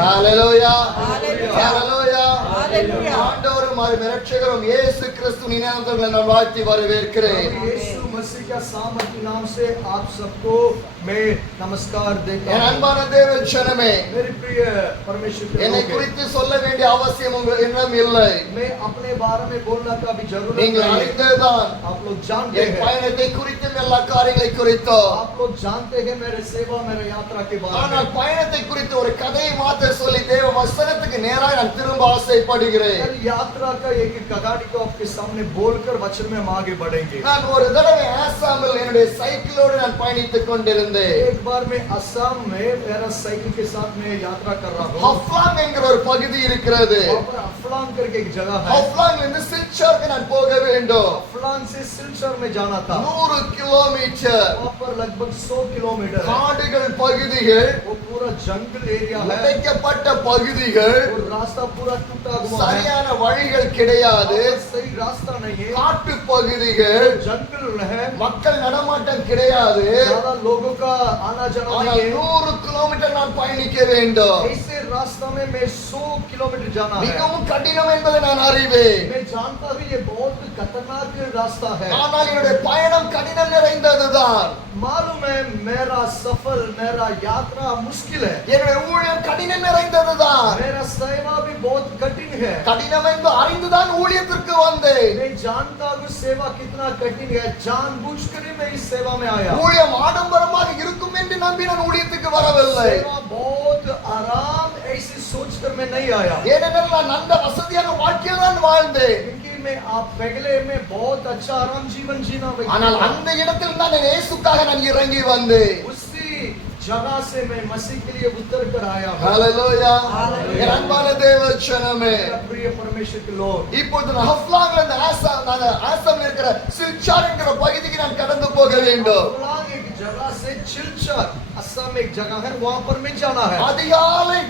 ஹalleluya ஹalleluya ஆண்டவரும் இரட்சகரும் இயேசு கிறிஸ்துவின் நாமத்தில் நான் வாழ்த்தி வரவேற்கிறேன். यीशु मसीह का सामर्थ्य नाम से आप सबको मैं नमस्कार देता हूं. என் அன்பான தேவ ஜனமே, मेरे प्रिय परमेश्वर के என்னை लोग, குறித்து சொல்ல வேண்டிய அவசியம் என்னிடம் இல்லை. मैं अपने बारे में बोलना का भी जरूरत நீங்கள் नहीं है. அறிந்ததுதான் आप लोग जानते என் हैं, பயணத்தை குறித்தும் எல்லா காரியங்களை குறித்தும். आप लोग जानते हैं मेरे सेवा मेरे यात्रा के बारे ஆனால் में. பயணத்தை குறித்து ஒரு கதையை மாத்திர சொல்லி தேவ வசனத்துக்கு நேராக நான் திரும்ப ஆசைப்படுகிறேன். कल यात्रा का एक कहानी को आपके सामने बोलकर वचन में हम आगे बढ़ेंगे. நான் ஒரு தடவை ஆசாமில் என்னுடைய சைக்கிளோடு நான் பயணித்துக் கொண்டிருந்தேன். एक बार मैं असम में मेरा साइकिल के साथ में यात्रा कर रहा हूँ. ஹஃப்லாங் என்கிற ஒரு பகுதி இருக்கிறது. वहाँ पर अफलांग करके एक जगह है. ஹஃப்லாங்ல இருந்து சில்சாருக்கு நான் போக வேண்டும். अफलांग से सिलचर में जाना था. 100 கிலோமீட்டர். वहाँ पर लगभग 100 किलोमीटर है. காடுகள் பகுதிகள், वो पूरा जंगल एरिया है. உடைக்கப்பட்ட பகுதிகள், और रास्ता पूरा टूटा हुआ है. சரியான வழிகள் கிடையாது. वहाँ पर सही रास्ता नहीं है. காட்டு பகுதிகள், जंगल है. மக்கள் நடமாட்டம் கிடையாது. ज्यादा लोगों का आना जाना ஆனால் नहीं है. 100 கிலோமீட்டர் நான் பயணிக்க வேண்டும். ऐसे रास्ता में मैं 100 किलोमीटर जाना है. மிகவும் கடினம் என்பதை நான் அறிவேன். मैं जानता हूँ ये बहुत खतरनाक रास्ता है. ஆனால் என்னுடைய பயணம் கடினம் நிறைந்ததுதான். मालूम है मेरा सफर मेरा यात्रा मुश्किल है. என்னுடைய ஊழியம் கடினம் நிறைந்ததுதான். मेरा सेवा भी बहुत कठिन है. கடினம் என்று அறிந்துதான் ஊழியத்திற்கு வந்தேன். मैं जानता हूँ सेवा कितना कठिन है. जानबूझकर ही मैं इस सेवा में आया. ஊழியம் ஆடம்பரமாக இருக்கும் என்று நம்பி நான் ஊழியத்துக்கு வரவில்லை. सेवा बहुत आराम ऐसे सोचकर मैं नहीं आया. ஏனென்றால் நான் அந்த வசதியான வாழ்க்கையில் தான் வாழ்ந்தேன். क्योंकि मैं आप पहले में बहुत अच्छा आराम जीवन जीना ஆனால் அந்த இடத்தில் தான் நான் இயேசுக்காக நான் இறங்கி வந்தேன். उसी जगह से मैं मसीह के लिए उतर कर आया हूं. ஹalleluya. என் அன்பான தேவ ஜனமே, मेरा प्रिय परमेश्वर के लोग, இப்பொழுது நான் ஹஃப்லாங்ல இருந்து ஆசாம்ல இருக்கிற சில்சார் என்கிற பகுதிக்கு நான் கடந்து போக வேண்டும். अफलांग एक जगह से सिलचर असम में एक जगह है वहां पर मैं जाना है. அதிகாலை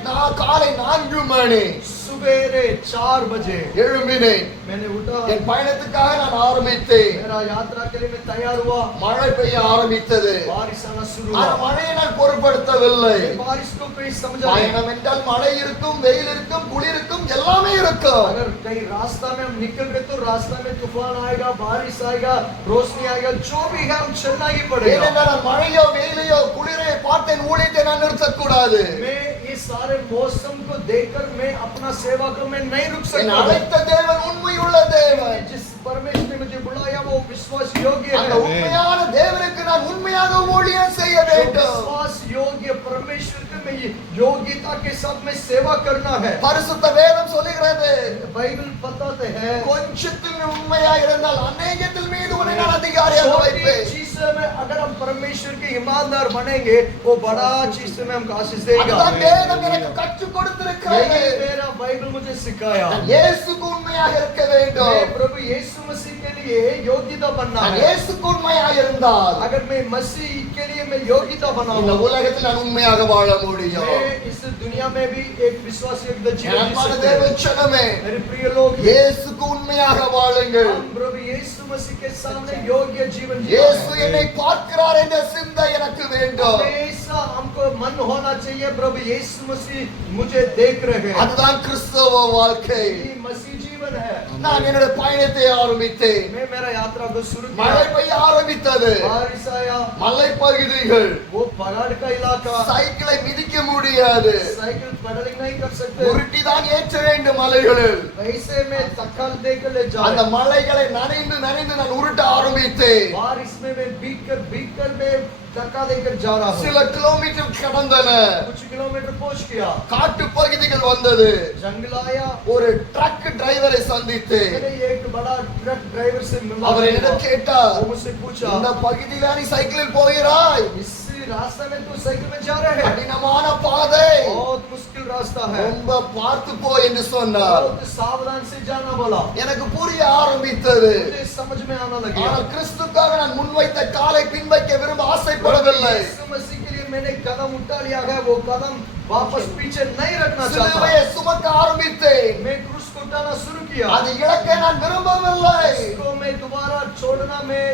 காலை 4 மணி सुबेरे 4 बजे எழும்பினேன். मैंने उठा. என் பயணத்துக்காக நான் ஆரம்பித்தேன். मेरा यात्रा के लिए मैं तैयार हुआ. மழை பெய்ய ஆரம்பித்தது. बारिश आना शुरू அந்த हुआ. மழையை நான் பொருட்படுத்தவில்லை. मैं बारिश को कोई समझा नहीं. பயணம் என்றால் மழை இருக்கும், வெயில் இருக்கும், குளிர் இருக்கும், எல்லாமே இருக்கும். अगर कहीं रास्ता में हम निकल रहे तो रास्ता में तूफान आएगा, बारिश आएगा, रोशनी आएगा, जो भी है हम चलना ही पड़ेगा. ஏனென்றால் மழையோ வெயிலையோ குளிரை பார்த்து என் ஊழியத்தை நான் நிறுத்தக்கூடாது. मैं ये सारे मौसम को देखकर मैं अपना सेवा को मैं नहीं रुक என் सकता. அழைத்த தேவன் உண்மையுள்ள தேவன். जिस परमेश्वर ने मुझे बुलाया वो विश्वास योग्य அந்த है. உண்மையான தேவனுக்கு நான் உண்மையாக ஊழியம் செய்ய जो வேண்டும். विश्वास योग्य परमेश्वर के में योग्यता के साथ में सेवा करना है. பரிசுத்த வேதம் சொல்லுகிறது, बाइबल बताते हैं கொஞ்சத்தில் உண்மையா இருந்தால் அநேகத்தில் மீது உன்னை நான் அதிகாரியாக छोटी வைப்பேன். चीज में अगर हम परमेश्वर के ईमानदार बनेंगे वो बड़ा चीज में हमको आशीष देगा. அதுதான் வேதம் எனக்கு கற்றுக் கொடுத்திருக்கிறது. यही मेरा बाइबल मुझे सिखाया. நான் இயேசுக்கு உண்மையாக இருக்க வேண்டும். मैं प्रभु यीशु मसीह के लिए योग्यता बनना நான் है. இயேசுக்கு உண்மையாக இருந்தால் अगर मैं मसीह के लिए मैं योग्यता இந்த बनाऊंगा, உலகத்தில் நான் உண்மையாக வாழ முடியும். मैं इस दुनिया में भी एक विश्वास योग्य என் जीवन जी அன்பான सकते தேவ हैं. ஜனமே, मेरे प्रिय लोग, இயேசுக்கு உண்மையாக வாழுங்கள். हम प्रभु यीशु मसीह के सामने योग्य जीवन இயேசு जीना என்னை है. பார்க்கிறார் என்ற சிந்தை எனக்கு வேண்டும். हमेशा हमको मन होना चाहिए प्रभु यीशु मसीह मुझे देख रहे हैं. அதுதான் கிறிஸ்தவ வாழ்க்கை. ये मसीह जीवन है. நான் என்னுடைய பயணத்தை ஆரம்பித்தேன். मैं मेरा यात्रा को शुरू மழை किया. பெய்ய ஆரம்பித்தது. बारिश आया. மலை பகுதிகள், वो पहाड़ का इलाका. சைக்கிளை மிதிக்க முடியாது. साइकिल पेडलिंग नहीं कर सकते. உருட்டி தான் ஏற்ற வேண்டும் மலைகளில். ऐसे में धक्का देकर ले அந்த जाए. மலைகளை நனைந்து நனைந்து நான் உருட்ட ஆரம்பித்தேன். बारिश में मैं भीग कर मैं धक्का देकर जा रहा हूँ. சில கிலோமீட்டர் கடந்தன. कुछ किलोमीटर पहुंच गया. காட்டு பகுதிகள் வந்தது. जंगल आया. ஒரு ட்ரக் டிரைவரை சந்தித்தேன். मैंने एक बड़ा ट्रक ड्राइवर से मिला. அவர் என்னிடம் கேட்டார், वो मुझसे पूछा, இந்த பகுதியில நீ சைக்கிளில் போகிறாய்? इस रास्ते में तू साइकिल में जा रहे हैं? கடினமான பாதை, बहुत मुश्किल रास्ता है. ரொம்ப பார்த்து போ என்று சொன்னார். बहुत सावधान से जाना बोला. எனக்கு புரிய ஆரம்பித்தது. मुझे समझ में आना लगा. ஆனால் கிறிஸ்துக்காக நான் முன்வைத்த காலை பின்வைக்க விரும்ப ஆசைப்படவில்லை. यीशु मसीह के लिए मैंने कदम उठा लिया है, वो कदम वापस पीछे नहीं रखना चाहता. சிலுவையை சுமக்க ஆரம்பித்தேன். मैं क्रूस को उठाना शुरू किया. அது இழக்க நான் விரும்பவில்லை. इसको मैं दोबारा छोड़ना मैं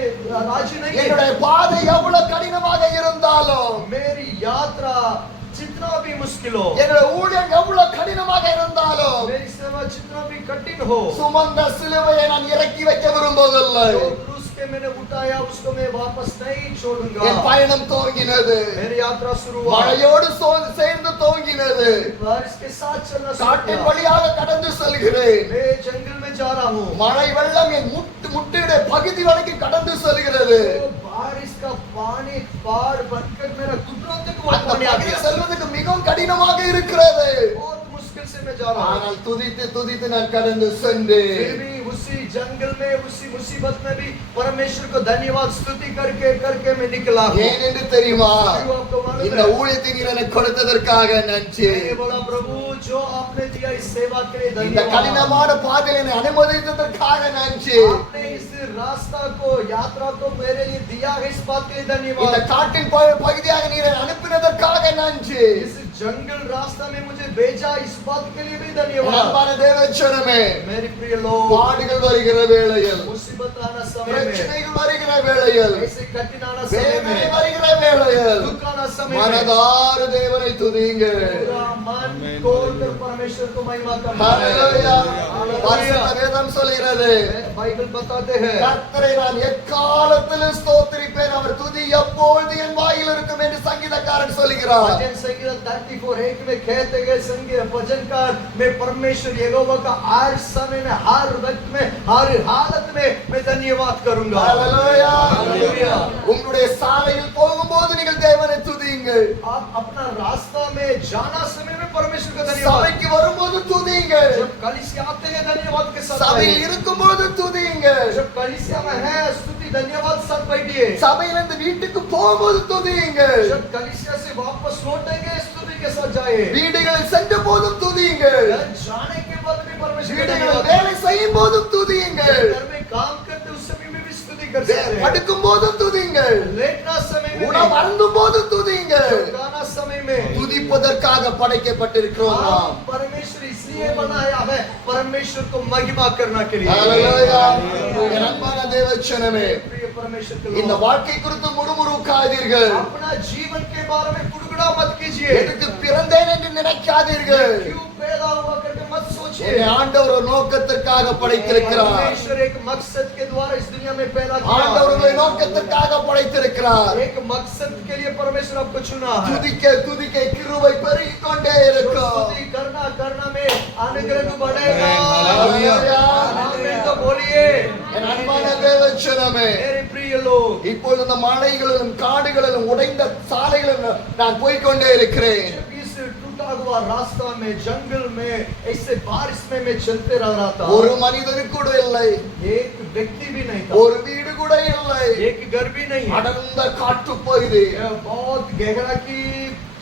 राजी नहीं. என்னுடைய பாதை எவ்வளவு கடினமாக இருந்தாலும், मेरी यात्रा जितना भी मुश्किल हो, என்னுடைய ஊழியம் எவ்வளவு जितना भी कठिन हो, சுமந்த சிலுவையை நான் இறக்கி வைக்க விரும்புவதில்லை. जो क्रूस के मैंने उठाया उसको मैं वापस नहीं என் छोड़ूंगा। பயணம் துவங்கினது, मेरी यात्रा शुरू हुआ, மழையோடு சேர்ந்து துவங்கினது. बारिश के साथ चलना शुरू காட்டின் किया। வழியாக கடந்து செல்கிறேன். मैं जंगल में जा रहा हूँ, மழை வெள்ளம் என் முட்டியுடைய பகுதி வரைக்கும் கடந்து செல்கிறது. तो बारिश का पानी पहाड़ बनकर मेरा घुटनों तक वो அந்த पानी आ பகுதி गया। செல்வதற்கு மிகவும் கடினமாக இருக்கிறது. बहुत मुश्किल से मैं जा रहा हूँ, ஆனால் துதித்து துதித்து நான் கடந்து சென்றேன். फिर भी उसी जंगल में उसी मुसीबत में भी परमेश्वर को धन्यवाद स्तुति करके करके मैं निकला हूँ। ஏன் என்று தெரியுமா? क्यों आपको मालूम இந்த है? ஊழியத்தை நீர் எனக்கு கொடுத்ததற்காக நன்றி. मैंने बोला प्रभु जो आपने दिया इस सेवा के लिए இந்த धन्यवाद। கடினமான பாதையில் என்னை அனுமதித்ததற்காக நன்றி. आपने इस रास्ता को यात्रा को मेरे लिए दिया है, इस बात के लिए இந்த धन्यवाद। காட்டின் பகுதியாக நீர் என்னை அனுப்பினதற்காக நன்றி. इस जंगल रास्ता में मुझे भेजा, इस बात के लिए भी என் धन्यवाद। அன்பான தேவச்சனமே, मेरे प्रिय लोग, பாடுகள் வருகிற வேளையில், मुसीबत आना समय में, பிரச்சனைகள் வருகிற வேளையில், ऐसे कठिन आना समय வேதனை में, வருகிற வேளையில் दुख आना समय में, மனதார தேவனை துதிங்க. पूरा मन खोलकर परमेश्वर को महिमा करना है। ஹalleluya. हालेलुया। பரிசுத்த வேதம் சொல்கிறது, बाइबल बताते हैं, கர்த்தரை நான் எக்காலத்திலும் ஸ்தோத்திரிப்பேன், அவர் துதி எப்பொழுது என் வாயில் இருக்கும் என்று சங்கீதக்காரன் சொல்கிறார். भजन संगीत 34:1 में कहते गए संगीत भजनकार मैं परमेश्वर यहोवा का हर समय में, हर वक्त में, हर हालत में मैं धन्यवाद करूंगा। ஹalleluya. हालेलुया। உங்களுடைய சாலையில் போகும்போது நீங்கள் தேவனை துதியுங்கள். आप अपना रास्ता में जाना समय में परमेश्वर का धन्यवाद, சபைக்கு வரும்போது துதியுங்கள். जब कलीसिया आते हैं धन्यवाद के साथ சபையில் आइए। இருக்கும்போது துதியுங்கள். जब कलीसिया में है स्तुति धन्यवाद साथ बैठिए। சபையிலிருந்து வீட்டுக்கு போகும்போது துதியுங்கள். जब कलीसिया से वापस लौटेंगे स्तुति के साथ जाए। வீடுகளில் சென்ற போதும் துதியுங்கள். घर जाने के बाद भी परमेश्वर का வீடுகளில் धन्यवाद। வேலை செய்யும் போதும் துதியுங்கள். घर में काम करते उस समय में भी स्तुति कर सकते हैं। படுக்கும் போதும் துதியுங்கள். लेटना समय में உணவு भी, அருந்தும் போதும் துதியுங்கள். गाना समय में। துதிப்பதற்காக படைக்கப்பட்டிருக்கிறோம் நாம். हम परमेश्वर इसलिए बनाया है परमेश्वर को महिमा करने के लिए। ஹalleluya. என் அன்பான தேவச்சனமே, प्रिय परमेश्वर के இந்த लोग, வாழ்க்கை குறித்து முறுமுறுக்காதீர்கள். अपना जीवन के बारे में कुड़कुड़ा मत कीजिए। எதுக்கு பிறந்தேன் என்று நினைக்காதீர்கள். क्यों पैदा हुआ करके मत सोचिए। என்னை ஆண்டவர் ஒரு நோக்கத்திற்காக படைத்திருக்கிறார். परमेश्वर एक मकसद के द्वारा इस दुनिया में पैदा ஆண்டவர் உங்களை किया। நோக்கத்திற்காக படைத்திருக்கிறார். एक मकसद के लिए परमेश्वर आपको चुना है। துதிக்க துதிக்க கிருபை பெருகிக் கொண்டே जो இருக்கும். स्तुति करना करना में अनुग्रह बढ़ेगा। हालेलुया। आमीन तो बोलिए। என் அன்பான தேவச்சனமே, मेरे प्रिय लोग, இப்பொழுது இந்த மலைகளிலும் காடுகளிலும் உடைந்த சாலைகளிலும் நான் போய்க்கொண்டே இருக்கிறேன். जब इस टूटा हुआ रास्ता में जंगल में ऐसे बारिश में मैं चलते रहा था, ஒரு மனிதனு கூட இல்லை, एक व्यक्ति भी नहीं था, ஒரு வீடு கூட இல்லை. एक घर भी नहीं है। அடர்ந்த காட்டு பகுதி, यह बहुत गहरा की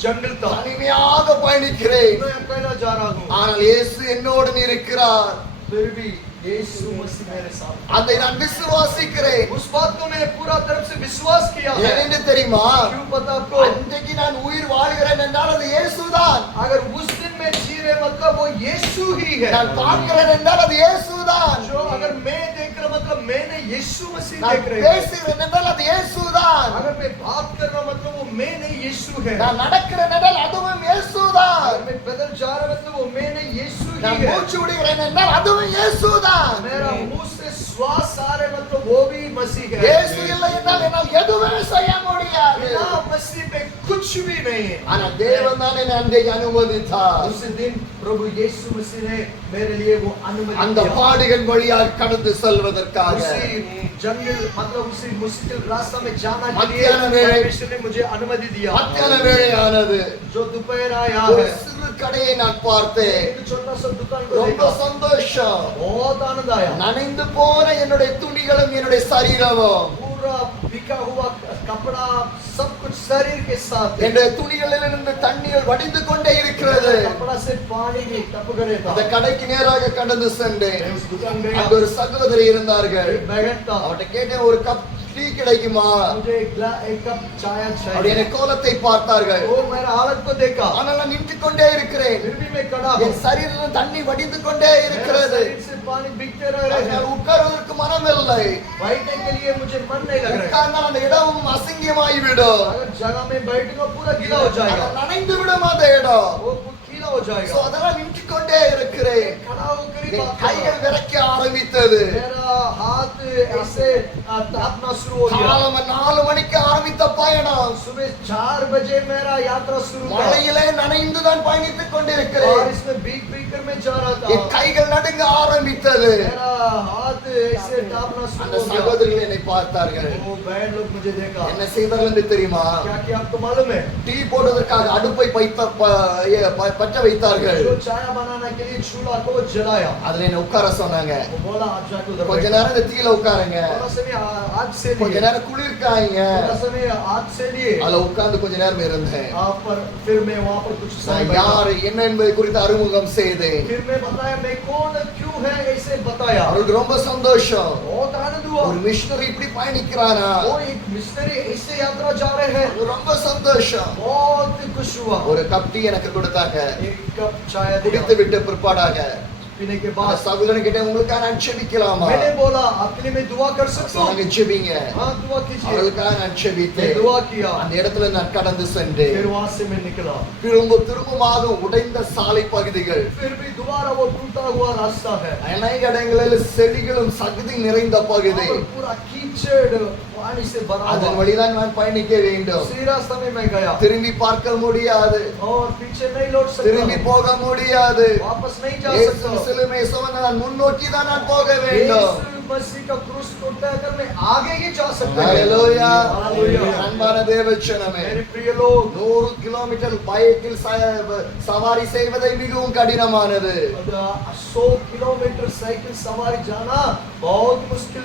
जंगल था। தனிமையாக பயணிக்கிறேன். मैं अकेला जा रहा हूँ, ஆனால் இயேசு என்னோடு இருக்கிறார். फिर भी यीशु मसीह मेरे साथ। அதை நான் விசுவாசிக்கிறேன். उस बात को मैंने पूरा तरफ से विश्वास किया है। ஏனென்று தெரியுமா? क्यों पता आपको? அன்றைக்கு நான் உயிர் வாழ்கிறேன் என்றால் அது இயேசுதான். अगर उस दिन में जी रहे मतलब वो यीशु ही है। நான் பார்க்கிறேன் என்றால் அது இயேசுதான். जो अगर मैं देख रहा मतलब मैंने यीशु मसीह நான் देख रहे हैं। பேசுகிறேன் என்றால் அது இயேசுதான். अगर मैं बात कर रहा मतलब वो मैं नहीं यीशु है। நான் நடக்கிறேன் என்றால் அதுவும் இயேசுதான். अगर मैं पैदल जा रहा मतलब वो मैं नहीं यीशु ही நான் है। மூச்சு விடுகிறேன் என்றால் அதுவும் இயேசுதான். मेरा मुंह से श्वास आ रहे मतलब वो भी मसीह है। இயேசு இல்லை என்றால் என்னால் எதுவுமே செய்ய முடியாது. बिना मसीह पे कुछ भी नहीं है। ஆனா தேவன் தான் என்னை அன்றைக்கு அனுமதித்தார். उस दिन प्रभु यीशु मसीह ने मेरे लिए वो अनुमति அந்த दिया। பாடுகள் வழியாக கடந்து செல்வதற்காக उसी जंगल मतलब उसी मुश्किल रास्ता में जाना के लिए मध्याह्न में परमेश्वर ने मुझे अनुमति दिया। மத்தியான வேளையானது. जो दोपहर आया ஒரு है, சிறு கடையை நான் பார்த்தேன். एक छोटा सा दुकान को ரொம்ப देखा, சந்தோஷம். बहुत आनंद आया। நனைந்து போன என்னுடைய துணிகளும் என்னுடைய சரீரமும், पूरा बिका हुआ कपड़ा सब कुछ शरीर के साथ है। என்னுடைய துணிகளிலிருந்து தண்ணீர் வடிந்து கொண்டே இருக்கிறது. कपड़ा से पानी भी टप करे था। அந்த கடைக்கு நேராக கடந்து சென்றேன். मैं उस दुकान அங்க गया, ஒரு சகோதரி இருந்தார்கள். एक बहन था, அவட்ட கேட்டேன், ஒரு கப் டீ கிடைக்குமா? मुझे एक कप चाय அப்படி चाहिए। என் கோலத்தை பார்த்தார்கள். वो मेरा हालत को देखा, ஆனால் நான் நின்று கொண்டே இருக்கிறேன். फिर भी मैं खड़ा हूँ। என் சரீரம் தண்ணி வடிந்து கொண்டே मेरे இருக்கிறது. शरीर से पानी बिकते रह रहे ஆனால் हैं। உட்கார்வதற்கு மனம் இல்லை. बैठने के लिए मुझे मन नहीं लग रहा है। உட்கார்ந்தால் அந்த இடம் அசிங்கமாகிவிடும். अगर जगह में बैठूंगा पूरा गीला हो जाएगा। அது நனைந்து விடும் அந்த இடம். वो गीला गीला हो So जाएगा। அதெல்லாம் நின்று கொண்டே இருக்கிறேன். खड़ा होकर ही என் बात कर கைகள் रहा விரைக்க ஆரம்பித்தது. हूं। मेरा हाथ ऐसे तापना शुरू हो गया। காலம் 4 மணிக்கு ஆரம்பித்த பயணம் सुबह 4 बजे मेरा यात्रा शुरू था। மழையிலே நனைந்துதான் பயணித்துக் கொண்டிருக்கிறேன். और इसमें भीग भीग कर मैं जा रहा என் था। கைகள் நடுங்க ஆரம்பித்தது. मेरा हाथ ऐसे तापना அந்த शुरू हो गया। சகோதரிகள் என்னை பார்த்தார்கள். वो बहन लोग मुझे देखा। என்ன செய்தார்கள் என்று தெரியுமா? क्या किया आपको मालूम है? டீ போடுவதற்காக அடுப்பை பற்ற வைத்தார்கள். जो चाय बनाने के लिए चूल्हा को जलाया। அதுல என்ன உட்கார சொன்னாங்க. वो बोला आप जाके उधर கொஞ்ச बैठो। நேரம் இந்த தீல உட்காருங்க. थोड़ा समय आग से கொஞ்ச लिए। நேரம் குளிர்காயுங்க. थोड़ा समय आग से लिए। அதுல உட்கார்ந்து கொஞ்ச நேரம் இருந்தேன். आप पर फिर मैं वहाँ पर कुछ समय நான் बैठा। யார் என்ன என்பதை குறித்து அறிமுகம் செய்தேன். फिर मैं बताया मैं कौन क्यों है ऐसे बताया। அவருக்கு ரொம்ப சந்தோஷம். बहुत आनंद हुआ। ஒரு மிஷனரி இப்படி பயணிக்கிறானா? वो एक मिशनरी ऐसे यात्रा जा रहे हैं। அது ரொம்ப சந்தோஷம். बहुत खुश हुआ। ஒரு கப் டீ எனக்கு கொடுத்தாங்க. एक कप चाय குடித்து दिया। விட்டு பிற்பாடாக पीने के அந்த बाद சகோதரன் கிட்ட உங்களுக்காக நான் ஜெபிக்கலாமா? मैंने बोला आपके लिए मैं दुआ कर सकता சொன்னாங்க हूँ। ஜெபிங்க. हाँ दुआ कीजिए। அவர்களுக்காக நான் मैं ஜெபித்தேன். दुआ किया। அந்த இடத்துல நான் கடந்து சென்றேன். फिर वहाँ से मैं निकला। திரும்பமாக உடைந்த சாலை பகுதிகள், फिर भी दोबारा वो टूटा हुआ रास्ता है। அநேக இடங்களில் செடிகளும் சகதி நிறைந்த பகுதி. और पूरा कीचड़ पानी से भरा அதன் हुआ। வழிதான் நான் பயணிக்க வேண்டும். उसी रास्ते में मैं गया திரும்பி பார்க்க முடியாது. और पीछे नहीं लौट திரும்பி सकता। போக முடியாது. वापस नहीं जा இயேசு सकता। சிலுவை சுமந்து நான் முன்னோக்கி தான் நான் போக வேண்டும். यीशु मसीह का क्रूस को उठाकर मैं आगे ही जा सकता हूं। ஹalleluya. हालेलुया। அன்பான தேவஜனமே, मेरे प्रिय लोग 100 கிலோமீட்டர் பைக்கில் சவாரி செய்வதை மிகவும் கடினமானது. 100 किलोमीटर साइकिल सवारी जाना बहुत मुश्किल।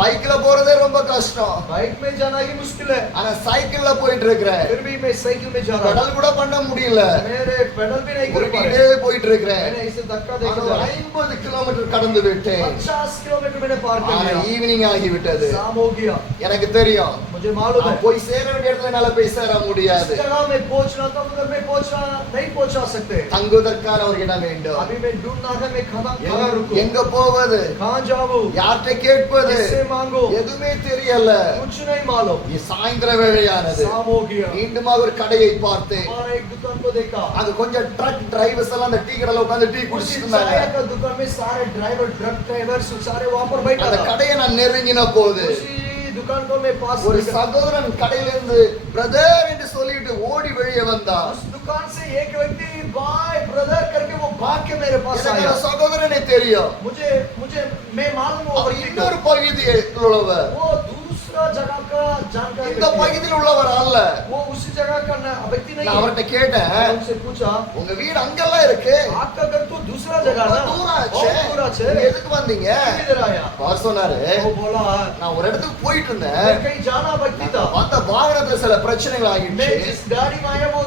பைக்ல போறதே ரொம்ப கஷ்டம். बाइक में जाना ही मुश्किल है। ஆனா சைக்கிள்ல போயிட்டு இருக்கிறேன். फिर भी मैं साइकिल में जा रहा பெடல் கூட பண்ண முடியல. हूं। मेरे पेडल भी नहीं कर पा உருட்டிட்டே रहे। போயிட்டு இருக்கிறேன். मैंने इसे धक्का ஆனா देकर ஒரு 50 கிலோமீட்டர் கடந்து விட்டேன். 50 किलोमीटर मैंने पार कर ஆனா लिया। ஈவினிங் ஆகிவிட்டது. शाम हो गया। எனக்கு தெரியும் मुझे मालूम है நான் போய் சேர வேண்டிய இடத்துல என்னால போய் சேர जिस முடியாது. जगह में पहुंचना था उधर में पहुंचना नहीं पहुंचा सकते। தங்குவதற்கான ஒரு இடம் வேண்டும். अभी मैं ढूंढना है मैं कहाँ रुकूं, எங்க போவது, कहाँ जाऊं, யார்கிட்ட கேட்பது, किससे मांगो, எதுவுமே தெரியல. कुछ नहीं मालूम। இது சாயந்திர வேளையானது. शाम हो गया। மீண்டுமாக ஒரு கடையை பார்த்தேன். हमारा एक दुकान को देखा। அங்க கொஞ்சம் ட்ரக் டிரைவர்ஸ் எல்லாம் அந்த டீ கடையில உட்கார்ந்து டீ उसी குடிச்சிட்டு இருந்தாங்க. चाय का दुकान में सारे ड्राइवर ट्रक ड्राइवर सारे वहाँ पर बैठा அந்த था। கடையை நான் நெருங்கின போது उसी दुकान को मैं पास ஒரு निकला। சகோதரன் கடையில இருந்து பிரதர் என்று சொல்லிட்டு ஓடி வெளியே வந்தான். उस दुकान से एक व्यक्ति बाय ब्रदर करके वो भाग के मेरे पास எனக்கு आया। அந்த சகோதரனை தெரியும். मुझे मुझे मैं मालूम वो அவர் व्यक्ति இன்னொரு को। பகுதியில் உள்ளவர். वो दूसरा जगह का जानकारी இந்த व्यक्ति है। பகுதியில் உள்ளவர் அல்ல. वो उसी जगह का व्यक्ति नहीं நான் है। அவர்கிட்ட கேட்டேன், मैंने उनसे पूछा உங்க வீடு அங்கெல்லாம் இருக்கு, आपका घर तो दूसरा जगह ரொம்ப ना, தூரம் ஆச்சே, बहुत दूर நீங்க है, எதுக்கு வந்தீங்க? किधर आया? அவர் சொன்னாரு, वो बोला நான் ஒரு இடத்துக்கு போயிட்டு मैं இருந்தேன். कहीं जाना व्यक्ति था। அந்த வாகனத்துல சில பிரச்சனைகள் मैं ஆகிடுச்சு. जिस गाड़ी में आया वो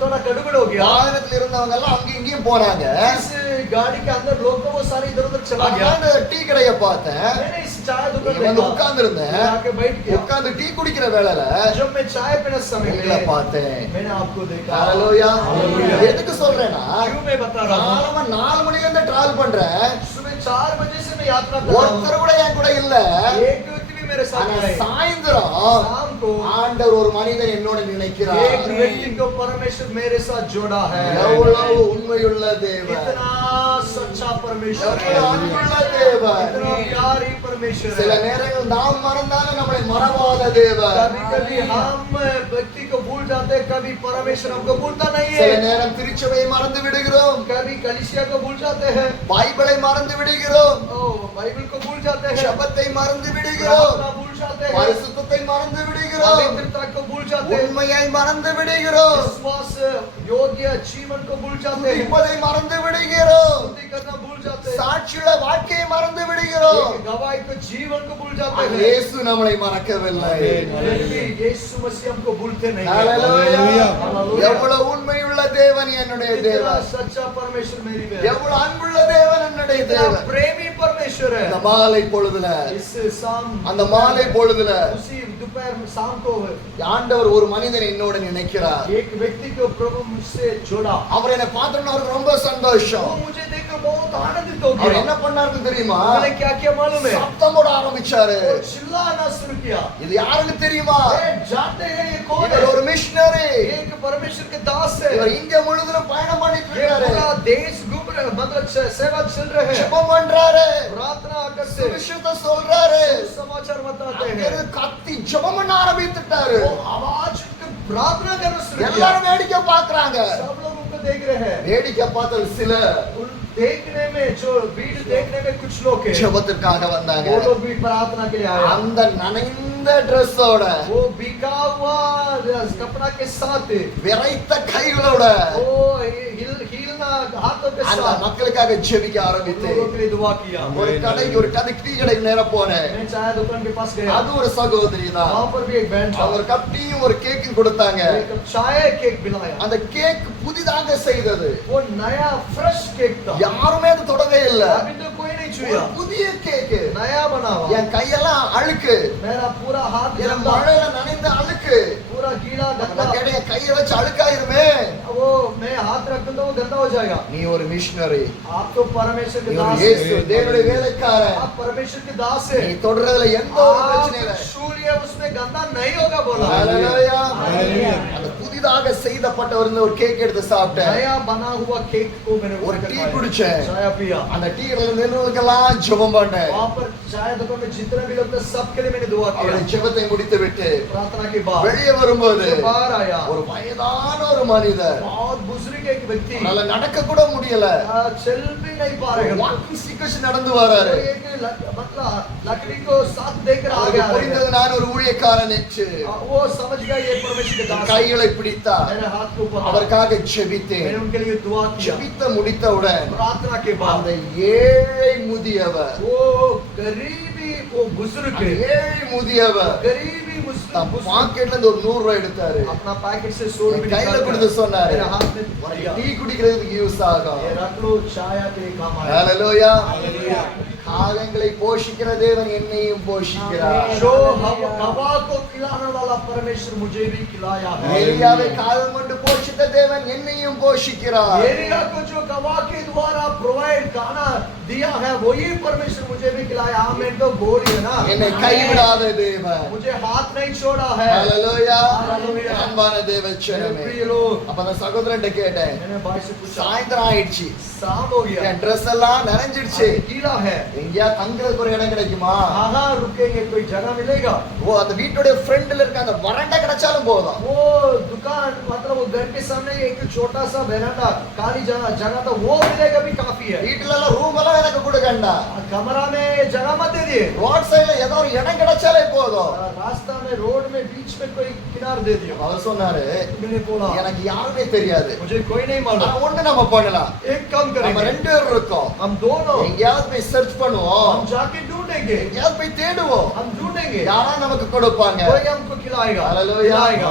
थोड़ा गड़बड़ हो गया। வாகனத்துல இருந்தவங்க எல்லாம் அங்கேயும் இங்கேயும் போனாங்க. इस गाड़ी के अंदर लोग तो वो सारे इधर उधर चला गया। அந்த டீ கடையை பார்த்தேன். मैंने इस चाय दुकान இங்க வந்து देखा, உட்கார்ந்து இருந்தேன். जाके बैठ गया। உட்கார்ந்து டீ குடிக்கிற வேளையில जब मैं चाय पीने समय உங்களை में பார்த்தேன். मैंने आपको देखा। ஹalleluya. हालेलुया। எதுக்கு சொல்றேன்னா, क्यों मैं बता रहा हूँ? காலமா 4 மணில இருந்து டிராவல் பண்றேன். सुबह 4 बजे से मैं यात्रा कर रहा ஒருத்தர் हूँ। கூட என் கூட இல்ல. एक व्यक्ति भी मेरे साथ ஆனா नहीं। சாயந்தரம் शाम को ஆண்டவர் ஒரு மனிதன் என்னோட நினைக்கிறார். एक व्यक्ति को परमेश्वर मेरे साथ जोड़ा है। எவ்வளவு உண்மையுள்ள தேவன், इतना सच्चा परमेश्वर है, எவ்வளவு அன்புள்ள தேவன். इतना प्यारी परमेश्वर சில है। நேரங்கள் நாம் மறந்தாலும் நம்மளை மறவாத தேவன். कभी कभी हम व्यक्ति को भूल जाते हैं, कभी परमेश्वर हमको भूलता नहीं சில है। நேரம் திருச்சபையை மறந்து விடுகிறோம், कभी कलीसिया को भूल जाते हैं, பைபிளை மறந்து விடுகிறோம், बाइबल को भूल जाते हैं, ஜெபத்தை மறந்து விடுகிறோம், प्रार्थना भूल जाते हैं, பரிசுத்தத்தை மறந்து விடுகிறோம், पवित्रता को भूल जाते हैं, உண்மையை மறந்து விடுகிறோம், विश्वास योग्य जीवन को भूल जाते हैं, துதிப்பதை மறந்து விடுகிறோம், स्तुति करना भूल जाते हैं, சாட்சியுள்ள வாழ்க்கையை மறந்து விடுகிறோம். एक गवाही को जीवन को भूल जाते ஆனால் हैं। இயேசு நம்மளை மறக்கவில்லை. फिर भी यीशु मसीह हमको भूलते नहीं हैं। ஹalleluya. हालेलुया। எவ்வளவு உண்மையுள்ள தேவன் என்னுடைய इतना தேவன், सच्चा परमेश्वर मेरी बहन, எவ்வளவு அன்புள்ள தேவன் என்னுடைய इतना தேவன். प्रेमी परमेश्वर है। அந்த மாலை பொழுதுல, इस शाम அந்த மாலை பொழுதுல उसी दोपहर में शाम को ஆண்டவர் ஒரு மனிதன் என்னோட நினைக்கிறார். एक व्यक्ति को प्रभु मुझसे जोड़ा। அவர் என்னை பார்த்தோன்னு அவருக்கு ரொம்ப சந்தோஷம். वो मुझे देखकर बहुत आनंदित हो அவர் गया। என்ன பண்ணாருன்னு தெரியுமா? उन्होंने क्या किया मालूम है? சத்தம் போட ஆரம்பிச்சாரு. वो चिल्लाना शुरू किया। இது யாருக்கு தெரியுமா? ये जानते हैं ये कौन இவர் है? ஒரு மிஷனரி. एक परमेश्वर के दास है। இவர் இந்தியா முழுவதும் பயணம் பண்ணிட்டு ये இருக்காரு. पूरा देश घूम रहे हैं, मतलब सेवा चल रहे हैं, ஜெபம் பண்றாரு. प्रार्थना करते हैं, சுவிசேஷத்தை சொல்றாரு. समाचार बताते அங்க हैं। இருந்து கத்தி ஜெபம் பண்ண ஆரம்பித்துட்டாரு. वो आवाज उनकी प्रार्थना करना शुरू किया। எல்லாரும் வேடிக்கை பார்க்கறாங்க. सब लोग उनको देख रहे हैं। வேடிக்கை பார்த்தது சில उन देखने में जो भीड़ देखने में कुछ लोग हैं, ஜெபத்திற்காக வந்தாங்க. वो लोग भी प्रार्थना के लिए आए। அந்த நனைந்த ட்ரெஸ்ஸோட, वो बिका हुआ कपड़ा के साथ, விரைத்த கைகளோட वो हिलना हाथों के அந்த साथ மக்களுக்காக ஜெபிக்க उन ஆரம்பித்து लोगों के लिए दुआ किया। ஒரு டீ கடைக்கு நேரா போனேன். मैं चाय दुकान के पास गया, அது ஒரு சகோதரி தான். वहां पर भी एक बहन था। அவர் கப் டீயும் ஒரு கேக்கும் கொடுத்தாங்க. एक कप चाय केक पिलाया। அந்த கேக் புதிதாக செய்தது. वो नया फ्रेश केक था, யாருமே அது தொடவே இல்ல. अभी तो कोई नहीं ஒரு छुआ। புதிய கேக். नया बना हुआ। என் கையெல்லாம் அழுக்கு. मेरा पूरा हाथ என் गंदा, மழையில நனைந்த அழுக்கு. पूरा गीला நான் गंदा। கேட்டேன், என் கையை வச்சு அழுக்காயிருமே. वो मैं हाथ रख दूं तो वो गंदा हो जाएगा। நீ ஒரு மிஷனரி. आप तो परमेश्वर के நீ ஒரு दास இயேசு हैं। தேவனுடைய வேலைக்காரன். आप परमेश्वर के दास நீ हैं। தொடறதுல எந்த ஒரு பிரச்சனையும் இல்ல. आप सूर्य उसमें गंदा नहीं होगा बोला। ஹalleluya. हालेलुया। அந்த புதிதாக செய்தப்பட்டவர் ஒரு கேக் எடுத்து சாப்பிட்டேன். नया बना हुआ केक को मैंने ஒரு उठाकर டீ खाया। குடிச்சேன். चाय पिया। அந்த டீ கடையில நின்னவங்களுக்கெல்லாம் ஜெபம் பண்ணேன். वहाँ पर चाय दुकान में जितने भी लोग थे सबके लिए मैंने दुआ किया। அவருடைய ஜெபத்தை முடித்து விட்டு प्रार्थना के बाद வெளியே வரும்போது जब बाहर आया, ஒரு வயதான ஒரு மனிதர், बहुत बुजुर्ग एक व्यक्ति, அவரால நடக்க கூட முடியல, चल भी नहीं पा रहे हैं। வாக்கிங் ஸ்டிக்கர்ஸ் நடந்து வராரு. वो एक मतलब लकड़ी को साथ देकर आगे அவருக்கு आ रहे புரிந்தது நான் ஒரு ஊழியக்காரன் என்று. हैं। वो समझ गया ये परमेश्वर के दास हैं। கைகளை பிடித்தார். मेरे हाथ को पकड़ा, அவருக்காக मैंने ஜெபித்தேன். उनके लिए दुआ किया। ஜெபித்த முடித்தவுடன் प्रार्थना के அந்த बाद ஏழை முதியவர், वो गरीबी, वो बुजुर्ग, அந்த ஏழை முதியவர் गरीबी தன் बुजुर्ग பாக்கெட்ல இருந்து ஒரு 100 ரூபாய் எடுத்தாரு. अपना पैकेट से 100 என் रुपए கையில निकाल கொடுத்து कर சொன்னாரு, मेरे हाथ में दिया। டீ குடிக்கிறதுக்கு யூஸ் ஆகும். ये रख लो, चाय के लिए काम आएगा। ஹalleluya. हालेलुया। காகங்களை போஷிக்கிற தேவன் என்னையும் போஷிக்கிறார். जो हवा को खिलाने वाला परमेश्वर मुझे भी खिलाया है। எலியாவை காகம் கொண்டு போஷித்த தேவன் என்னையும் போஷிக்கிறார். एलिया को जो गवाह के द्वारा प्रोवाइड खाना दिया है वही परमेश्वर मुझे भी खिलाया। आमीन तो बोल ही है ना। என்னை கைவிடாத தேவன். मुझे हाथ नहीं छोड़ा है। ஹalleluya. ஹalleluya. அன்பான मेरे தேவச்சனமே, प्रिय लोग, அப்ப அந்த சகோதரன்ட்ட கேட்டேன், मैंने भाई से पूछा, சாயந்தரம் ஆயிடுச்சு, शाम हो गया, என் ட்ரெஸ் எல்லாம் நனைஞ்சிடுச்சு, अभी गीला है, எங்கயா தங்குறதுக்கு ஒரு இடம் கிடைக்குமா? कहाँ रुकेंगे, कोई जगह मिलेगा? ஓ, அந்த வீட்டுடைய ஃப்ரண்ட்ல இருக்க அந்த வறண்ட கிடைச்சாலும் போதும். वो दुकान मतलब वो घर के सामने एक छोटा सा वेरांडा खाली जगह था, वो मिलेगा भी काफी है। வீட்டுல எல்லாம் ரூம் எல்லாம் எனக்கு கொடுக்கண்டா. कमरा में जगह मत दे दिए। ரோட் சைடுல ஏதோ ஒரு இடம் கிடைச்சாலே போதும். रास्ता में, रोड में, बीच में कोई किनार दे दियो। அவர் சொன்னாரு, मैंने बोला, எனக்கு யாருமே தெரியாது, मुझे कोई नहीं ஆனா मालूम, ஒண்ணு நம்ம பண்ணலாம், एक काम நம்ம करेंगे, ரெண்டு பேர் இருக்கோம், हम दोनों எங்கேயாவது போய் சர்ச் பண்ணுவோம், हम जाके ढूंढेंगे, எங்கேயாவது போய் தேடுவோம், हम ढूंढेंगे, யாரா நமக்கு கொடுப்பாங்க. कोई हमको खिलाएगा, ஹalleluya. खिलाएगा।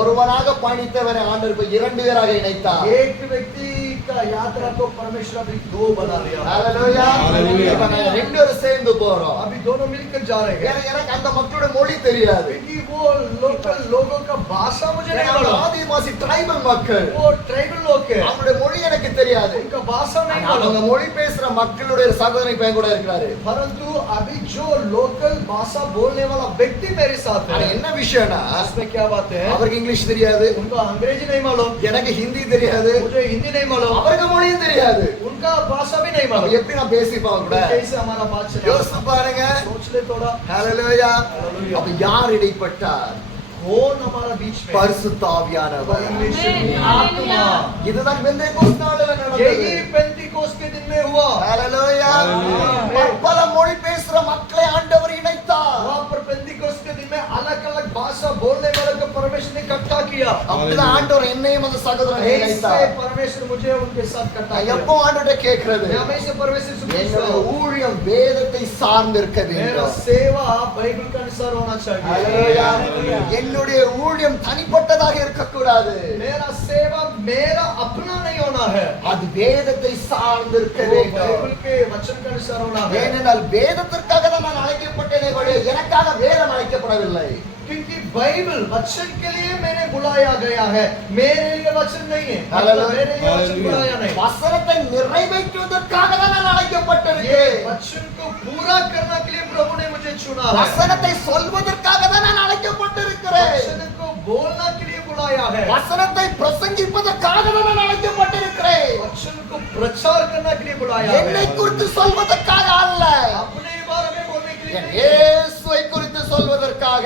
ஒருவனாக பணித்தவரை ஆண்டவர் இப்ப இரண்டு பேராக இணைத்தார். एक व्यक्ति का यात्रा को परमेश्वर अभी दो बना लिया। ஹalleluya. ஹalleluya. இப்ப நாங்க ரெண்டு பேரும் சேர்ந்து போறோம். अभी दोनों मिलकर जा रहे हैं, எனக்கு அந்த மக்களோட மொழி தெரியாது. क्योंकि वो लोकल लोगों का भाषा मुझे नहीं அந்த मालूम। ஆதிவாசி ட்ரைபல் மக்கள், वो ट्राइबल लोग है, அவங்களுடைய மொழி எனக்கு தெரியாது. उनका भाषा नहीं ஆனா அவங்க मालूम। மொழி பேசுற மக்களுடைய சகோதரி பையன் கூட இருக்கிறாரு. परंतु अभी जो लोकल भाषा बोलने वाला व्यक्ति मेरे साथ ஆனா है, என்ன விஷயம்னா, इसमें क्या बात है, அவருக்கு இங்கிலீஷ் தெரியாது, उनको अंग्रेजी नहीं मालूम, எனக்கு ஹிந்தி தெரியாது, मुझे हिंदी नहीं मालूम, அவருக்கு மொழியும் தெரியாது. उनका भाषा भी नहीं அப்ப मालूम। எப்படி நான் பேசிப்பேன் கூட? कैसे हमारा बात चला? யோசிச்சு பாருங்க. सोच ले थोड़ा। ஹalleluya. Hallelujah. அப்ப யார் இடைப்பட்டார்? कौन हमारा बीच में? பரிசுத்த ஆவியானவர். परमेश्वर की आत्मा। இதுதான் பெந்தேகோஸ்து நாளில நடந்தது. यही पेंटिकोस्ट के दिन में हुआ। ஹalleluya. Hallelujah. பல மொழி பேசுற மக்களை ஆண்டவர் இணைத்தார். वहाँ पर पेंटिकोस्ट के दिन में अलग अलग भाषा बोलने वालों को परमेश्वर ने इकट्ठा किया। அப்படிதான் ஆண்டவர் என்னையும் அந்த சகோதரனை ऐसे இணைத்தார். परमेश्वर मुझे उनके साथ इकट्ठा நான் किया। எப்போ ஆண்டவரை கேட்கிறது? मैं हमेशा परमेश्वर से पूछता என்னோட हूँ, ஊழியம் வேதத்தை சார்ந்திருக்க मेरा வேண்டும். सेवा बाइबल के अनुसार होना ஹalleluya. चाहिए। என்னுடைய ஊழியம் தனிப்பட்டதாக இருக்கக்கூடாது. मेरा सेवा मेरा अपना नहीं होना है, அது வேதத்தை சார்ந்திருக்க वो வேண்டும். बाइबल के वचन के अनुसार होना है। ஏனென்றால் வேதத்திற்காக தான் நான் அழைக்கப்பட்டேனே ஒழிய எனக்காக வேதம் அழைக்கப்படவில்லை. क्योंकि बाइबल वचन के लिए मैंने बुलाया गया है, मेरे लिए वचन नहीं है। हालेलुया। मेरे लिए वचन बुलाया नहीं। வசனத்தை நிறைவேற்றுவதற்காக தான் நான் ये அழைக்கப்பட்டிருக்கேன். वचन को पूरा करने के लिए प्रभु ने मुझे चुना है। வசனத்தை சொல்வதற்காக தான் நான் அழைக்கப்பட்டிருக்கிறேன். वचन को बोलने के लिए बुलाया है। வசனத்தை பிரசங்கிப்பதற்காக தான் நான் அழைக்கப்பட்டிருக்கிறேன். वचन को प्रचार करने के लिए बुलाया है। என்னை குறித்து சொல்வதற்காக அல்ல, अपने बारे में बोलने के लिए என் नहीं। இயேசுவை குறித்து சொல்வதற்காக.